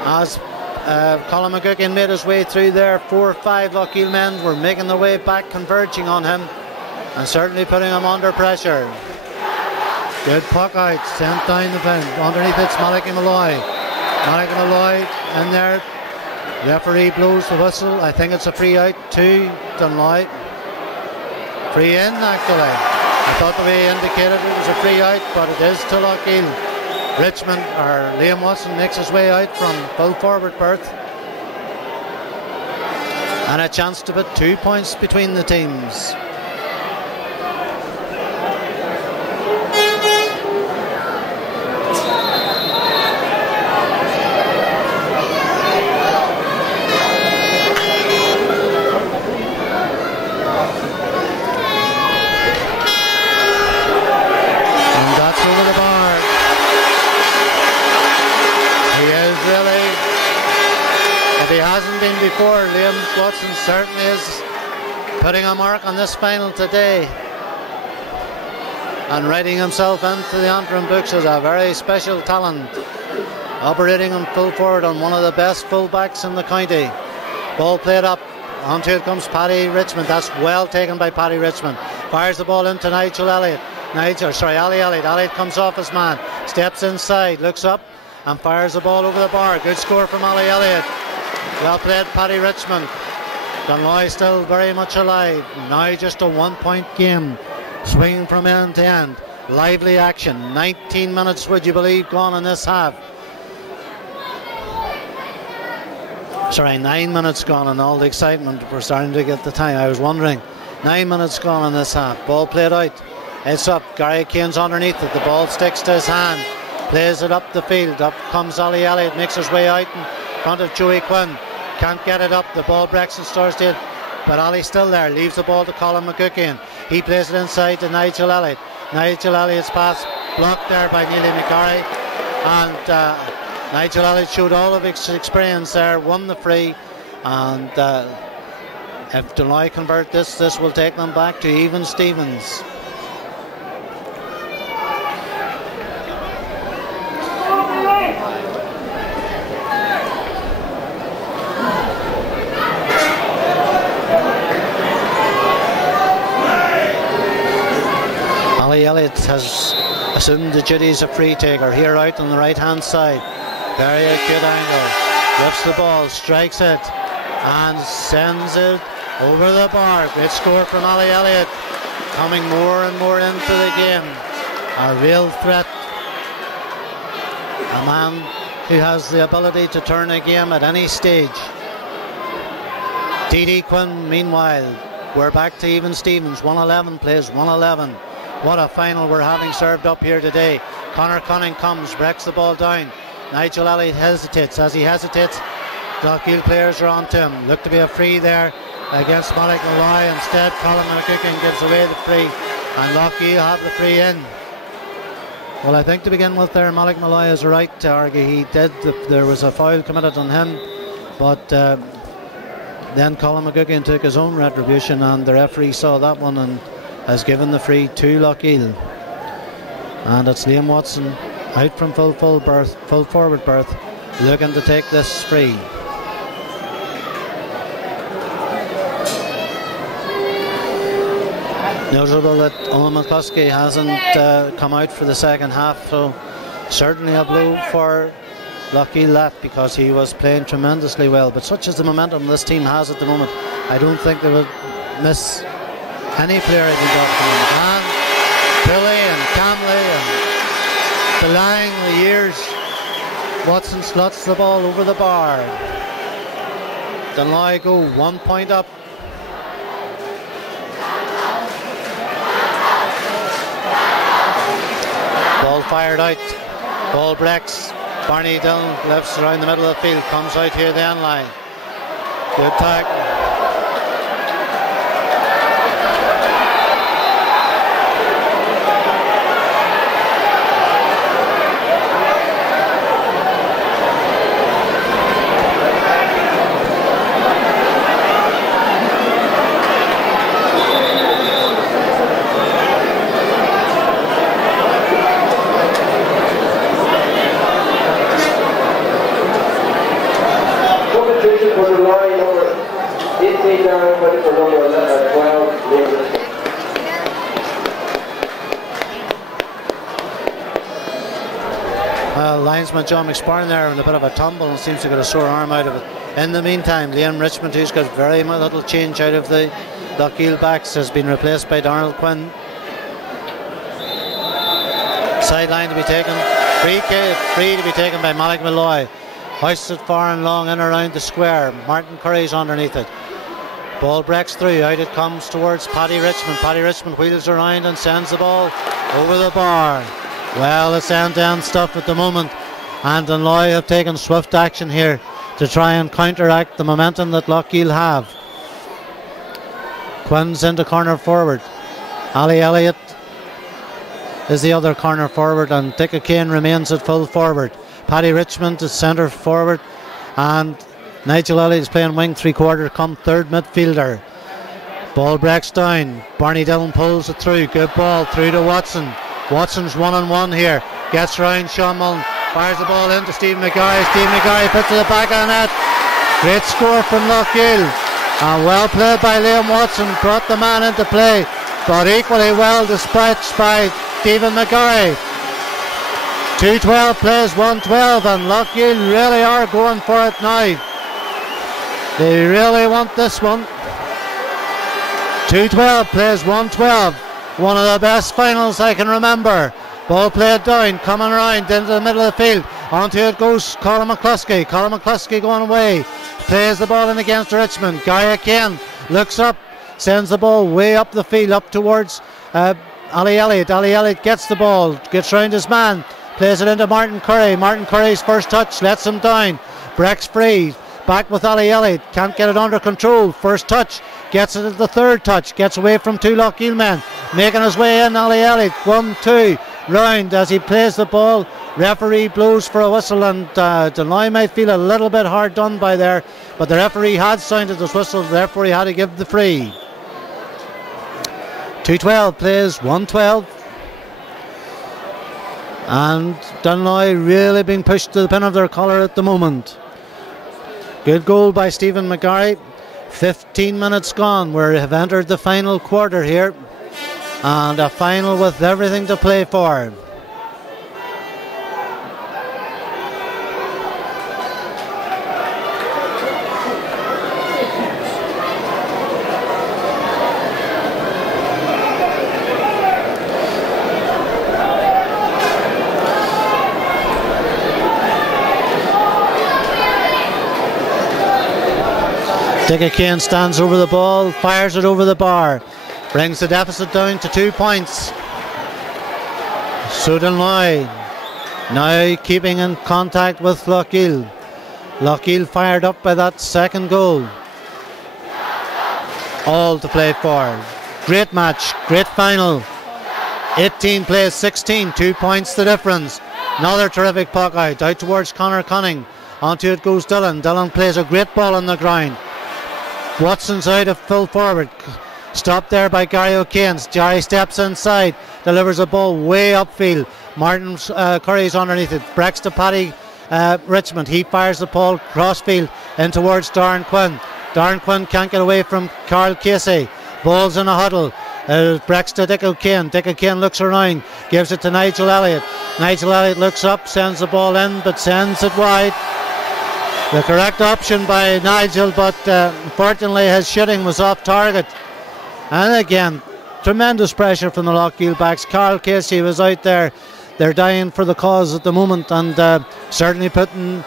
As Colin McGuckin made his way through there, 4 or 5 Loughgiel men were making their way back, converging on him and certainly putting him under pressure. Good puck out, sent down the field. Underneath it's Malachy Malloy. Malachy Malloy in there. Referee blows the whistle. I think it's a free out to Dunloy. Free in actually. I thought the way he indicated it was a free out, but it is to Loughgiel. Richmond, or Liam Watson, makes his way out from full forward berth, and a chance to put 2 points between the teams. And that's over the bar. If he hasn't been before, Liam Watson certainly is putting a mark on this final today and writing himself into the Antrim books as a very special talent, operating on full forward on one of the best full-backs in the county. Ball played up, onto it comes Paddy Richmond. That's well taken by Paddy Richmond. Fires the ball into Nigel Elliott. Ali Elliott. Elliott comes off his man, steps inside, looks up and fires the ball over the bar. Good score from Ali Elliott. Well played, Paddy Richmond. Dunloy still very much alive. Now just a 1 point game. Swinging from end to end. Lively action. 19 minutes, would you believe, gone in this half. Sorry, 9 minutes gone, and all the excitement. We're starting to get the time. I was wondering. 9 minutes gone in this half. Ball played out. It's up. Gary Kane's underneath it. The ball sticks to his hand. Plays it up the field. Up comes Ali Elliott. Makes his way out in front of Joey Quinn. Can't get it up. The ball breaks in Storsdale, but Ali's still there. Leaves the ball to Colin McGuckin. He plays it inside to Nigel Elliott. Nigel Elliott's pass blocked there by Neely McGarry, and Nigel Elliott showed all of his experience there, won the free, and if Dunloy convert this will take them back to even Stevens. Elliott has assumed the duties of free taker here out on the right hand side. Very acute angle, lifts the ball, strikes it and sends it over the bar. Great score from Ali Elliott, coming more and more into the game. A real threat, a man who has the ability to turn a game at any stage. T.D. Quinn, meanwhile, we're back to even Stevens. 111 plays 111. What a final we're having served up here today. Conor Cunning comes, breaks the ball down. Nigel Elliott hesitates. As he hesitates, Loughgiel players are on to him. Look to be a free there against Malik Malloy. Instead, Colin McGuckin gives away the free, and Loughgiel have the free in. Well, I think to begin with there, Malik Malloy is right to argue. There was a foul committed on him, but then Colin McGuckin took his own retribution, and the referee saw that one and has given the free to Loughgiel. And it's Liam Watson out from full forward berth, looking to take this free. Notable that Owen McCluskey hasn't come out for the second half, so certainly a blow for Loughgiel that, because he was playing tremendously well. But such is the momentum this team has at the moment, I don't think they will miss any player they got from him. And Tilly and Camley and Delang, the years. Watson slots the ball over the bar. Dunloy go 1 point up. Ball fired out. Ball breaks. Barney Dillon lifts around the middle of the field. Comes out here the end line. Good tackle. Linesman John McSparn there in a bit of a tumble and seems to get a sore arm out of it. In the meantime, Liam Richmond, who's got very little change out of the Loughgiel backs, has been replaced by Donald Quinn. Sideline to be taken, free to be taken by Malik Malloy. Hoisted far and long in around the square. Martin Curry's underneath it. Ball breaks through, out it comes towards Paddy Richmond. Paddy Richmond wheels around and sends the ball over the bar. Well, it's end-to-end stuff at the moment, and Dunloy have taken swift action here to try and counteract the momentum that Loughgiel have. Quinn's into corner forward. Ali Elliott is the other corner forward, and Dick O'Kane remains at full forward. Paddy Richmond is centre forward, and Nigel Elliott is playing wing three-quarter, come third midfielder. Ball breaks down. Barney Dillon pulls it through. Good ball through to Watson. Watson's 1-on-1 here. Gets round Sean Mullen. Fires the ball into Stephen McGuy. Stephen McGuy puts it back on net. Great score from Loughgiel. And well played by Liam Watson. Brought the man into play. But equally well dispatched by Stephen McGuy. 2-12 plays 1-12. And Loughgiel really are going for it now. They really want this one. 2-12 plays 1-12. One of the best finals I can remember. Ball played down, coming around into the middle of the field. Onto it goes Colin McCluskey. Colin McCluskey going away. Plays the ball in against Richmond. Guy again looks up, sends the ball way up the field, up towards Ali Elliott. Ali Elliott gets the ball, gets round his man, plays it into Martin Curry. Martin Curry's first touch lets him down. Breaks free. back with Ali Elliott, can't get it under control. First touch, gets it at the third touch, gets away from two Loughgiel men, making his way in. Ali Elliott 1-2 round as he plays the ball. Referee blows for a whistle, and Dunloy might feel a little bit hard done by there, but the referee had sounded his whistle, therefore he had to give the free. 2-12 plays 1-12, and Dunloy really being pushed to the pin of their collar at the moment. Good goal by Stephen McGarry. 15 minutes gone. We have entered the final quarter here, and a final with everything to play for. Dick O'Kane stands over the ball, fires it over the bar, brings the deficit down to 2 points. So Dunloy now keeping in contact with Loughgiel. Loughgiel fired up by that second goal. All to play for. Great match, great final. 18 plays 16, 2 points the difference. Another terrific puck out towards Conor Cunning. Onto it goes Dillon. Dillon plays a great ball on the ground. Watson's out of full forward, stopped there by Gary O'Kane. Jerry steps inside, delivers a ball way upfield. Martin Curry's underneath it, breaks to Paddy Richmond. He fires the ball crossfield in towards Darren Quinn. Darren Quinn can't get away from Carl Casey. Ball's in a huddle. Breaks to Dick O'Kane. Dick O'Kane looks around, gives it to Nigel Elliott. Nigel Elliott looks up, sends the ball in, but sends it wide. The correct option by Nigel, but unfortunately his shooting was off target. And again, tremendous pressure from the Loughgiel backs. Carl Casey was out there. They're dying for the cause at the moment, and certainly putting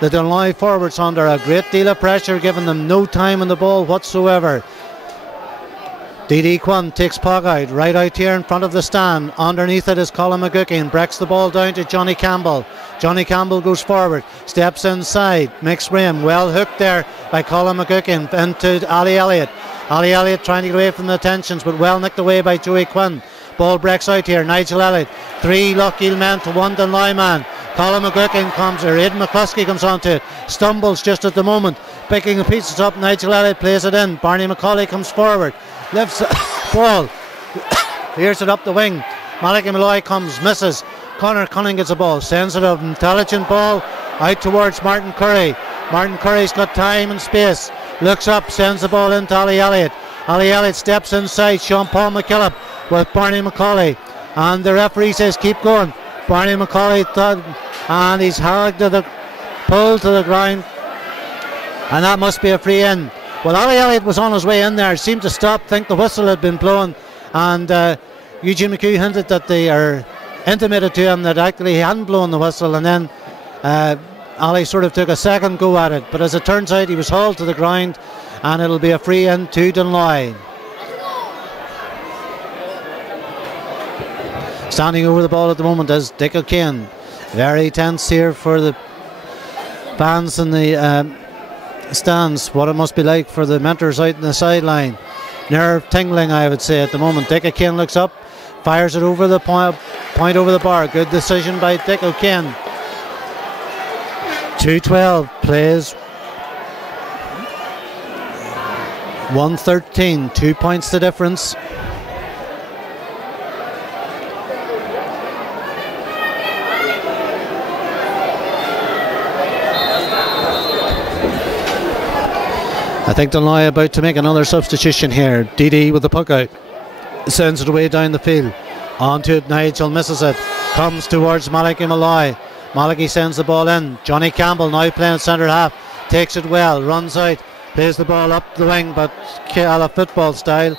the Dunloy forwards under a great deal of pressure, giving them no time on the ball whatsoever. D.D. Quinn takes puck out, right out here in front of the stand. Underneath it is Colin McGuckin, breaks the ball down to Johnny Campbell. Johnny Campbell goes forward, steps inside, makes room, well hooked there by Colin McGuckin into Ali Elliott. Ali Elliott trying to get away from the tensions, but well nicked away by Joey Quinn. Ball breaks out here, Nigel Elliott, 3 Loughgiel men to 1 Dunloy man. Colin McGuckin comes, or Aidan McCluskey comes onto it, stumbles just at the moment, picking the pieces up. Nigel Elliott plays it in, Barney McCauley comes forward, lifts the ball, here's it up the wing. Malachi Malloy comes, misses. Conor Cunning gets a ball, sends it an intelligent ball out towards Martin Curry. Martin Curry's got time and space, looks up, sends the ball into Ali Elliott. Ali Elliott steps inside, Sean Paul McKillop with Barney McCauley, and the referee says keep going. Barney McCauley and he's hugged to the pulled to the ground, and that must be a free in. Well, Ali Elliott was on his way in there, seemed to stop, think the whistle had been blown, and Eugene McHugh hinted that they are intimated to him that actually he hadn't blown the whistle, and then Ali sort of took a second go at it, but as it turns out he was hauled to the ground, and it'll be a free in to Dunloy. Standing over the ball at the moment is Dick O'Kane. Very tense here for the fans in the stands. What it must be like for the mentors out in the sideline. Nerve tingling, I would say, at the moment. Dick O'Kane looks up, fires it over the point over the bar. Good decision by Dick O'Kane. 2-12 plays 1-13, 2 points the difference. I think Dunloy about to make another substitution here. DD with the puck out, sends it away down the field. Onto it, Nigel misses it, comes towards Malachi Malloy. Malachi sends the ball in. Johnny Campbell now playing centre half, takes it well, runs out, plays the ball up the wing, but a la football style,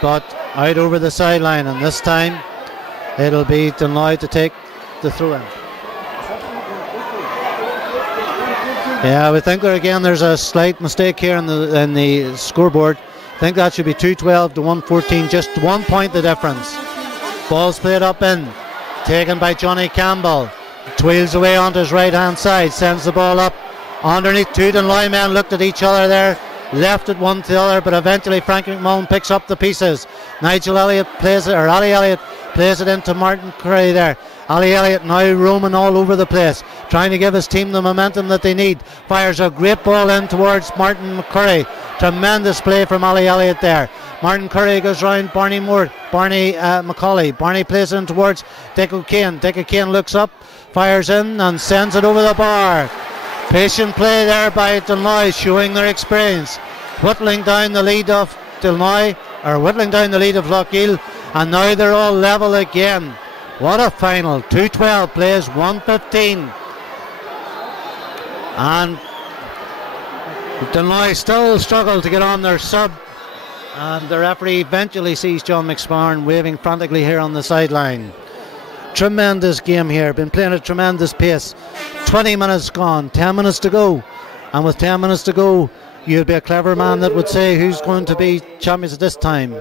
but out over the sideline, and this time it'll be Dunloy to take the throw in. Yeah, we think there's a slight mistake here in the scoreboard. I think that should be 2-12 to 1-14, just 1 point the difference. Ball's played up in, taken by Johnny Campbell. Twheels away onto his right hand side, sends the ball up Underneath, two Dunloy men looked at each other there, left it one to the other, but eventually Frankie McMullen picks up the pieces. Nigel Elliott plays it, or Ali Elliott plays it into Martin Curry there. Ali Elliott now roaming all over the place, trying to give his team the momentum that they need. Fires a great ball in towards Martin McCurry. Tremendous play from Ali Elliott there. Martin Curry goes round Barney Macaulay. Barney plays it in towards Dick O'Kane. Dick O'Kane looks up, fires in and sends it over the bar. Patient play there by Dunloy, showing their experience. Whittling down the lead of Loughgiel, and now they're all level again. What a final. 2:12 plays 1:15. And Dunloy still struggle to get on their sub. And the referee eventually sees John McSparn waving frantically here on the sideline. Tremendous game here, been playing at tremendous pace. 20 minutes gone, 10 minutes to go. And with 10 minutes to go, you'd be a clever man that would say who's going to be champions at this time.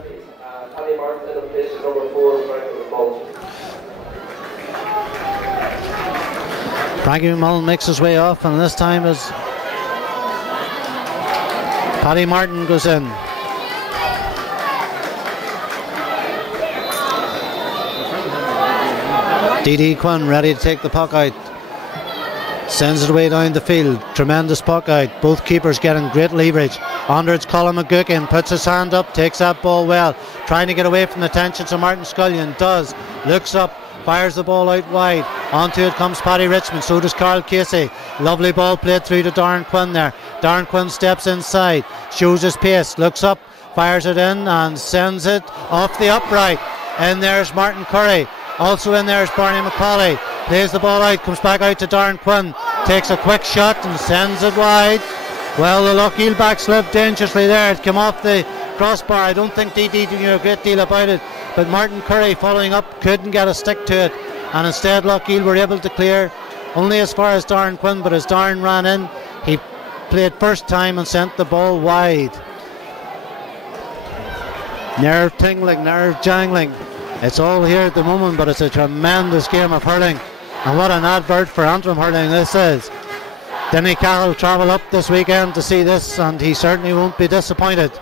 Frankie McMullen makes his way off, and this time is Paddy Martin goes in. D.D. Quinn ready to take the puck out. Sends it away down the field. Tremendous puck out. Both keepers getting great leverage. Under it's Colin McGuckin. Puts his hand up. Takes that ball well. Trying to get away from the tensions of Martin Scullion. Does. Looks up. Fires the ball out wide. Onto it comes Paddy Richmond. So does Carl Casey. Lovely ball played through to Darren Quinn there. Darren Quinn steps inside. Shows his pace. Looks up. Fires it in and sends it off the upright. And there's Martin Curry. Also in there is Barney Macaulay. Plays the ball out, comes back out to Darren Quinn. Takes a quick shot and sends it wide. Well, the Loughgiel back slipped dangerously there. It came off the crossbar. I don't think DD knew a great deal about it. But Martin Curry following up couldn't get a stick to it. And instead Loughgiel were able to clear only as far as Darren Quinn. But as Darren ran in, he played first time and sent the ball wide. Nerve tingling, nerve jangling. It's all here at the moment, but it's a tremendous game of hurling. And what an advert for Antrim hurling this is. Denny Cahill will travel up this weekend to see this, and he certainly won't be disappointed.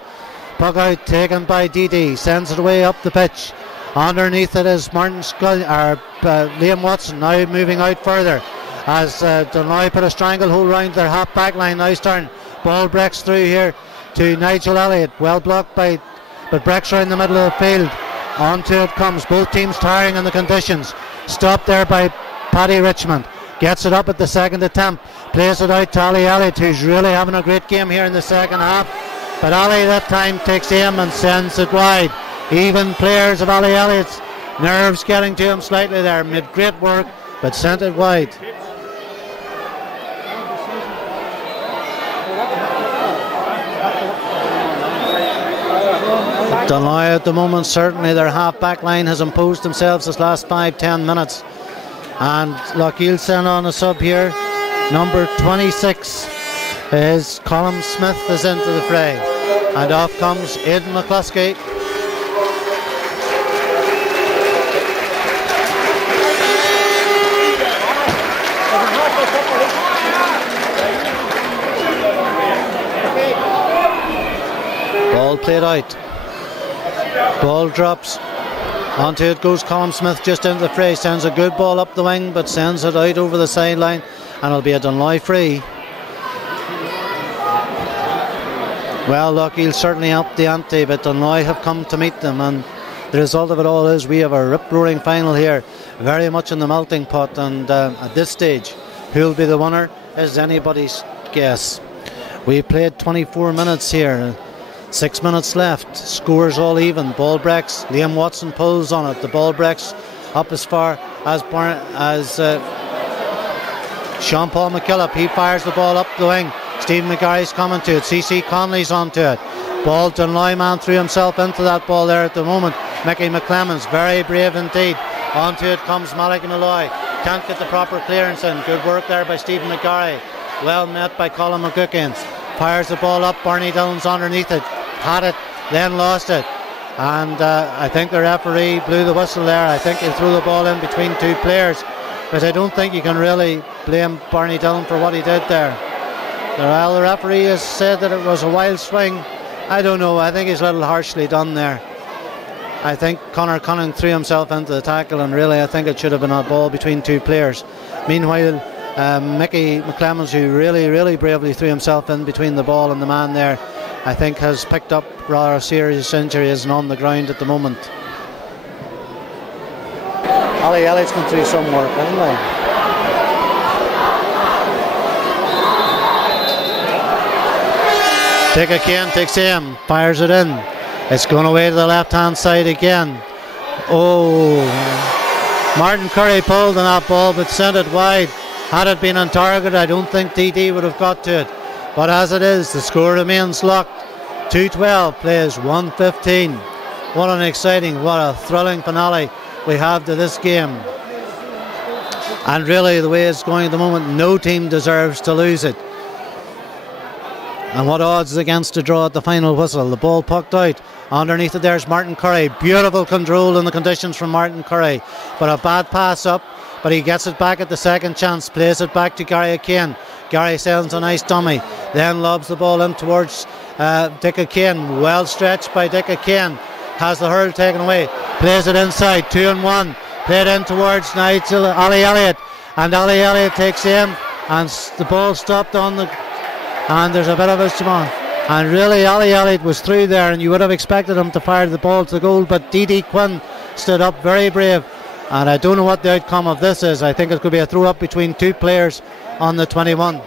Puck out taken by DD, sends it away up the pitch. Underneath it is Liam Watson, now moving out further. As Dunloy put a stranglehold round their half back line. Now turn. Ball breaks through here to Nigel Elliott. Well blocked but breaks around the middle of the field. Onto it comes, both teams tiring in the conditions. Stopped there by Paddy Richmond. Gets it up at the second attempt. Plays it out to Ali Elliott, who's really having a great game here in the second half. But Ali that time takes aim and sends it wide. Even players of Ali Elliott's nerves getting to him slightly there. Made great work, but sent it wide. Dunloy at the moment, certainly their half-back line has imposed themselves this last 5-10 minutes. And Loughgiel sent on a sub here. Number 26 is Colin Smith is into the fray. And off comes Aidan McCluskey. Ball played out. Ball drops. Onto it goes Colin Smith just into the fray. Sends a good ball up the wing, but sends it out over the sideline, and it'll be a Dunloy free. Well, Loughgiel certainly upped the ante, but Dunloy have come to meet them, and the result of it all is we have a rip-roaring final here, very much in the melting pot, and at this stage, who'll be the winner is anybody's guess. We played 24 minutes here. 6 minutes left, scores all even. Ball breaks, Liam Watson pulls on it. The ball breaks up as far as Sean Paul McKillop. He fires the ball up the wing. Stephen McGarry's coming to it. C.C. Conley's onto it. Ball, Dunloy man threw himself into that ball there at the moment. Mickey McClemens, very brave indeed. Onto it comes Malik Malloy. Can't get the proper clearance in. Good work there by Stephen McGarry. Well met by Colin McGuckin. Fires the ball up. Barney Dillon's underneath it. Had it, then lost it, and I think the referee blew the whistle there. I think he threw the ball in between two players, but I don't think you can really blame Barney Dillon for what he did there. The referee has said that it was a wild swing. I don't know. I think he's a little harshly done there. I think Conor Cunningham threw himself into the tackle, and really I think it should have been a ball between two players. Meanwhile, Mickey McClemens, who really bravely threw himself in between the ball and the man there, I think has picked up rather serious injuries and on the ground at the moment. Ali Elliott's gone through some work, hasn't he? Dick O'Kane takes aim, fires it in. It's going away to the left-hand side again. Oh, Martin Curry pulled on that ball but sent it wide. Had it been on target, I don't think DD would have got to it. But as it is, the score remains locked. 2-12 plays 1-15. What an exciting, what a thrilling finale we have to this game. And really, the way it's going at the moment, no team deserves to lose it. And what odds against a draw at the final whistle? The ball pucked out. Underneath it there's Martin Curry. Beautiful control in the conditions from Martin Curry. But a bad pass up. But he gets it back at the second chance. Plays it back to Gary O'Kane. Gary sends a nice dummy. Then lobs the ball in towards Dick O'Kane. Well stretched by Dick O'Kane. Has the hurl taken away. Plays it inside. 2-1. Played in towards Nigel Ali Elliott. And Ali Elliott takes aim. And the ball stopped on the... And there's a bit of a small. And really Ali Elliott was through there, and you would have expected him to fire the ball to the goal, but DD Quinn stood up very brave, and I don't know what the outcome of this is. I think it could be a throw up between two players on the 21.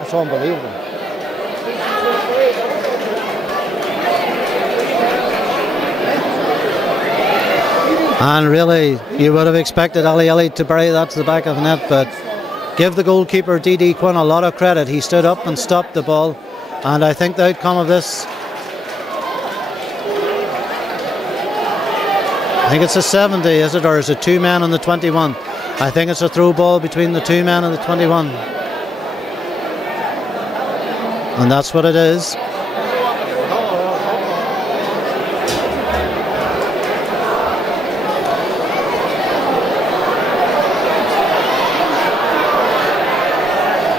That's unbelievable. And really you would have expected Ali Elliott to bury that to the back of the net, but give the goalkeeper DD Quinn a lot of credit. He stood up and stopped the ball, and I think the outcome of this, I think it's a 70, is it, or is it two men on the 21? I think it's a throw ball between the two men and the 21, and that's what it is.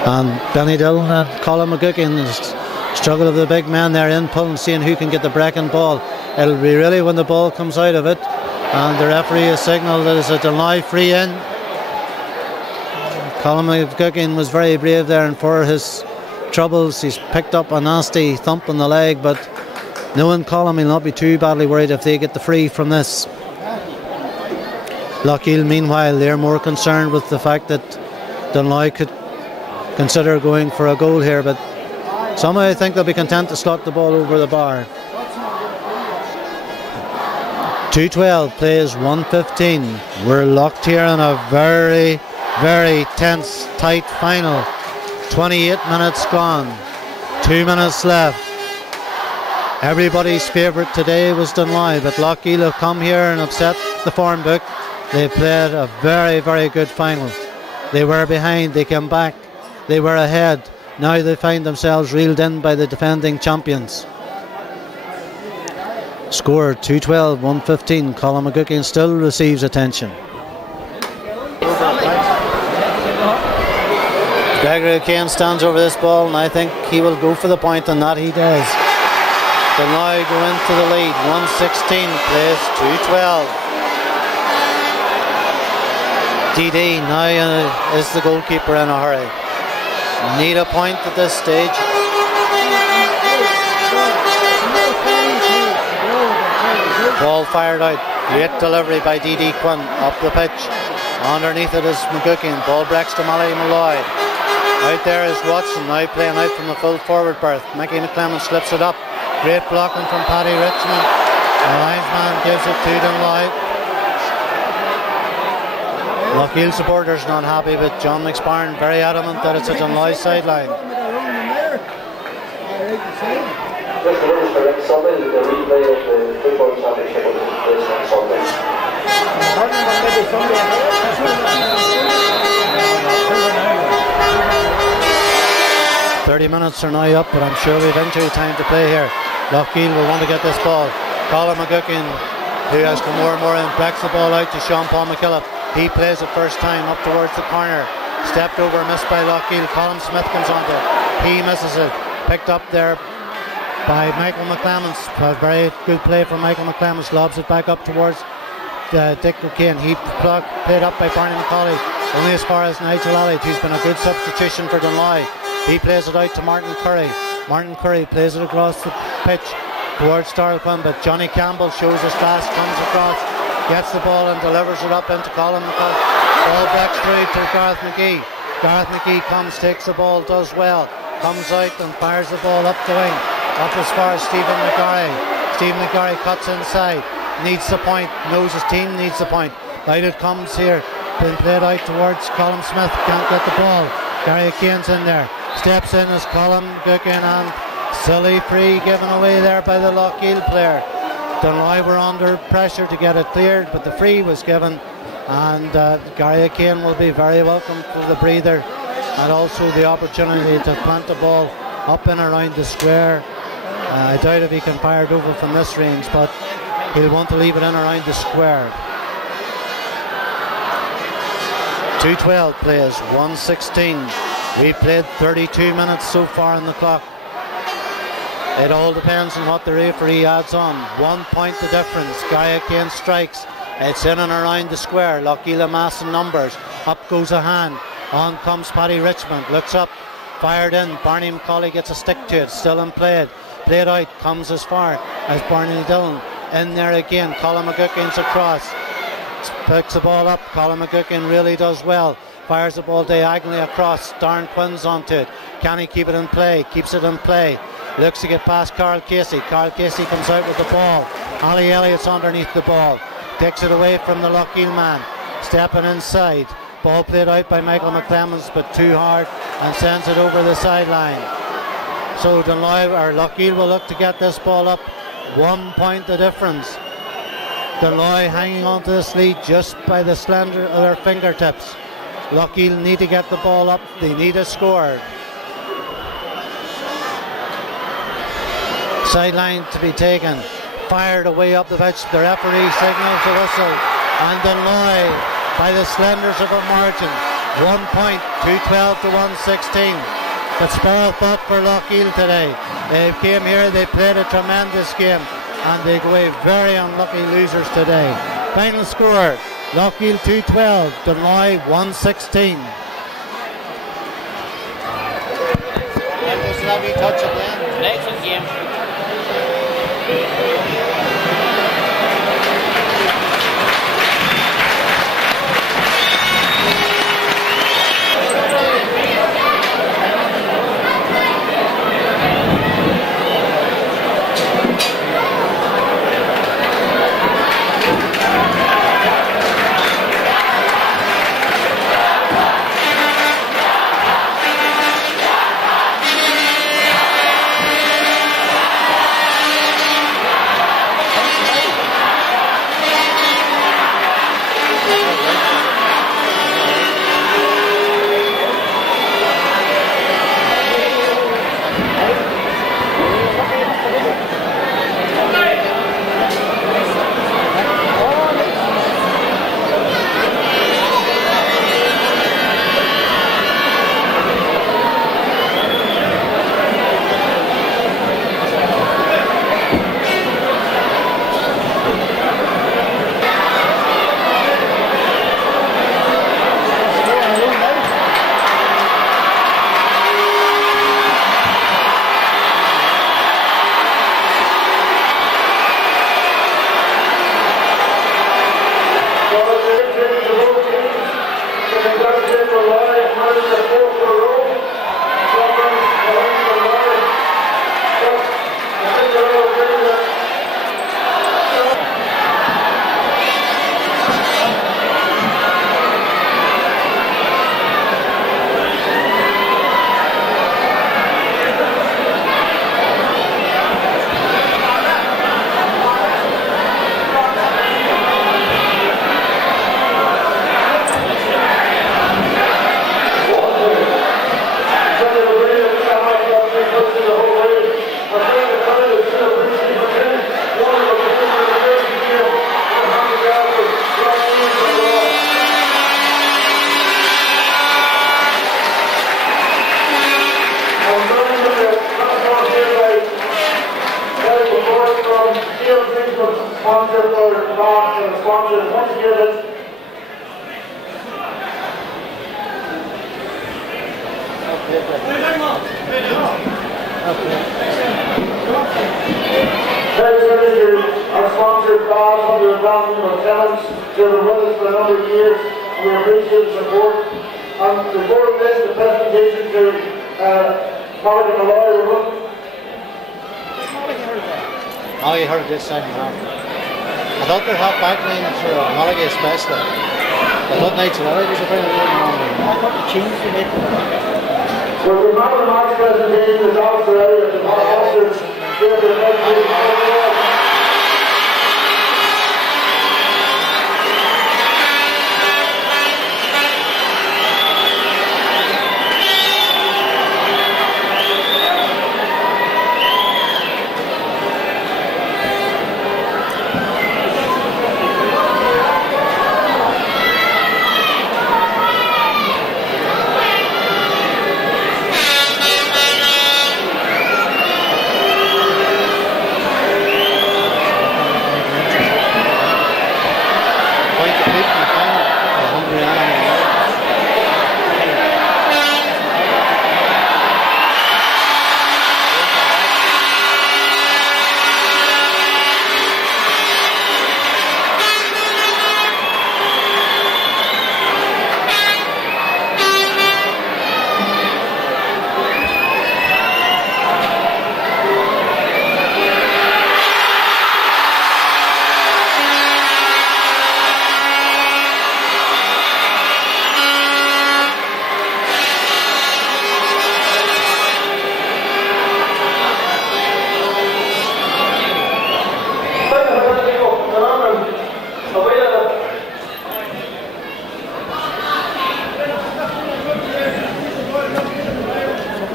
And Benny Dillon and Colin McGuckin, the struggle of the big man there in pull and seeing who can get the breaking ball. It'll be really when the ball comes out of it. And the referee has signalled that it's a Dunloy free in. Colin McGuckin was very brave there, and for his troubles he's picked up a nasty thump in the leg, but knowing Colin, he'll not be too badly worried if they get the free from this. Loughgiel, meanwhile, they're more concerned with the fact that Dunloy could consider going for a goal here, but somehow I think they'll be content to slot the ball over the bar. 2-12 plays 1-15. We're locked here in a very tense, tight final. 28 minutes gone, 2 minutes left. Everybody's favourite today was Dunloy, but Loughgiel have come here and upset the form book. They played a very good final. They were behind, they came back. They were ahead. Now they find themselves reeled in by the defending champions. Score 2-12, 1-15. Colin McGuckin still receives attention. Gregory O'Kane stands over this ball, and I think he will go for the point, and that he does. Dunloy go into the lead. 1-16 plays 2-12. DD now is the goalkeeper in a hurry. Need a point at this stage. Ball fired out. Great delivery by DD Quinn up the pitch. Underneath it is McGuckin. Ball breaks to Malloy Malloy. Out there is Watson, now playing out from the full forward berth. Mickey McClemens slips it up. Great blocking from Paddy Richmond. The linesman gives it to Dunloy. Loughgiel supporters not happy, but John McSparn very adamant that it's a Dunloy sideline. Just the rules for next Sunday, the replay of the football championship will take place next Sunday. 30 minutes are now up, but I'm sure we've injury time to play here. Loughgiel will want to get this ball. Colin McGuckin, who has come more and more in, backs the ball out to Sean Paul McKillop. He plays it first time up towards the corner. Stepped over, missed by Loughgiel. Colin Smith comes onto it. He misses it. Picked up there by Michael McClemens. A very good play from Michael McClemens. Lobs it back up towards Dick O'Kane. He played up by Barney McCauley. Only as far as Nigel Elliott. He's been a good substitution for Dunloy. He plays it out to Martin Curry. Martin Curry plays it across the pitch towards Darrell Quinn, but Johnny Campbell shows his class, comes across, gets the ball and delivers it up into Colin McCauley. Ball breaks through to Gareth McGee. Gareth McGee comes, takes the ball, does well, comes out and fires the ball up the wing, up as far as Stephen McGarry. Stephen McGarry cuts inside, needs the point, knows his team needs the point. Out it comes here, being played out towards Colin Smith, can't get the ball. Gary Kane's in there, steps in as Colin Gookin, and silly free given away there by the Loughgiel player. Dunloy were under pressure to get it cleared, but the free was given, and Gary Kane will be very welcome for the breather and also the opportunity to plant the ball up and around the square. I doubt if he can fire it over from this range, but he'll want to leave it in around the square. 2:12 plays, 1:16. We've played 32 minutes so far on the clock. It all depends on what the referee adds on. 1 point the difference. Gary Kane strikes. It's in and around the square. Loughgiel amassing numbers. Up goes a hand. On comes Paddy Richmond. Looks up. Fired in. Barney McCauley gets a stick to it. Still in play. Played out. Comes as far as Barney Dillon. In there again. Colin McGuckin's across. Picks the ball up. Colin McGuckin really does well. Fires the ball diagonally across. Darren Quinn's onto it. Can he keep it in play? Keeps it in play. Looks to get past Carl Casey. Carl Casey comes out with the ball. Ali Elliott's underneath the ball. Takes it away from the Loughgiel man. Stepping inside. Ball played out by Michael McClemens, but too hard, and sends it over the sideline. So Loughgiel will look to get this ball up. 1 point the difference. Dunloy hanging on to this lead just by the slender of their fingertips. Loughgiel need to get the ball up. They need a score. Sideline to be taken. Fired away up the pitch. The referee signals the whistle. And Dunloy by the slenders of a margin. 1 point, 2:12 to 1:16. But spare a thought for Loughgiel today. They came here, they played a tremendous game, and they go away very unlucky losers today. Final score, Loughgiel 2:12, Dunloy 1:16. That was a lovely touch at the end. Excellent game. sponsor for Ross and sponsors. Once again, our sponsor, Bob, under the Bounty of Talents, they've been with us for a number of years. We appreciate the support. Before this, the presentation to Mulligan and Lawyer. Oh, you heard this second half. I thought their half back line for Mulligan especially. I thought Knights Larry was a very good one. I thought the changed a bit. Well, the man of the match presentation is also ready at the officers. Give the presentation.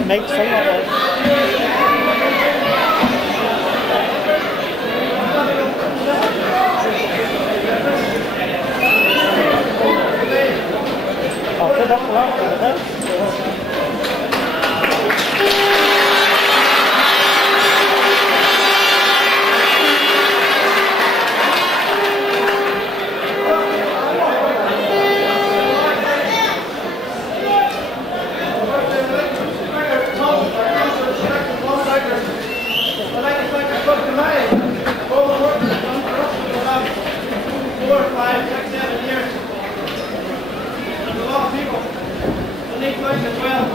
Make some of it. Oh, good up well. Well.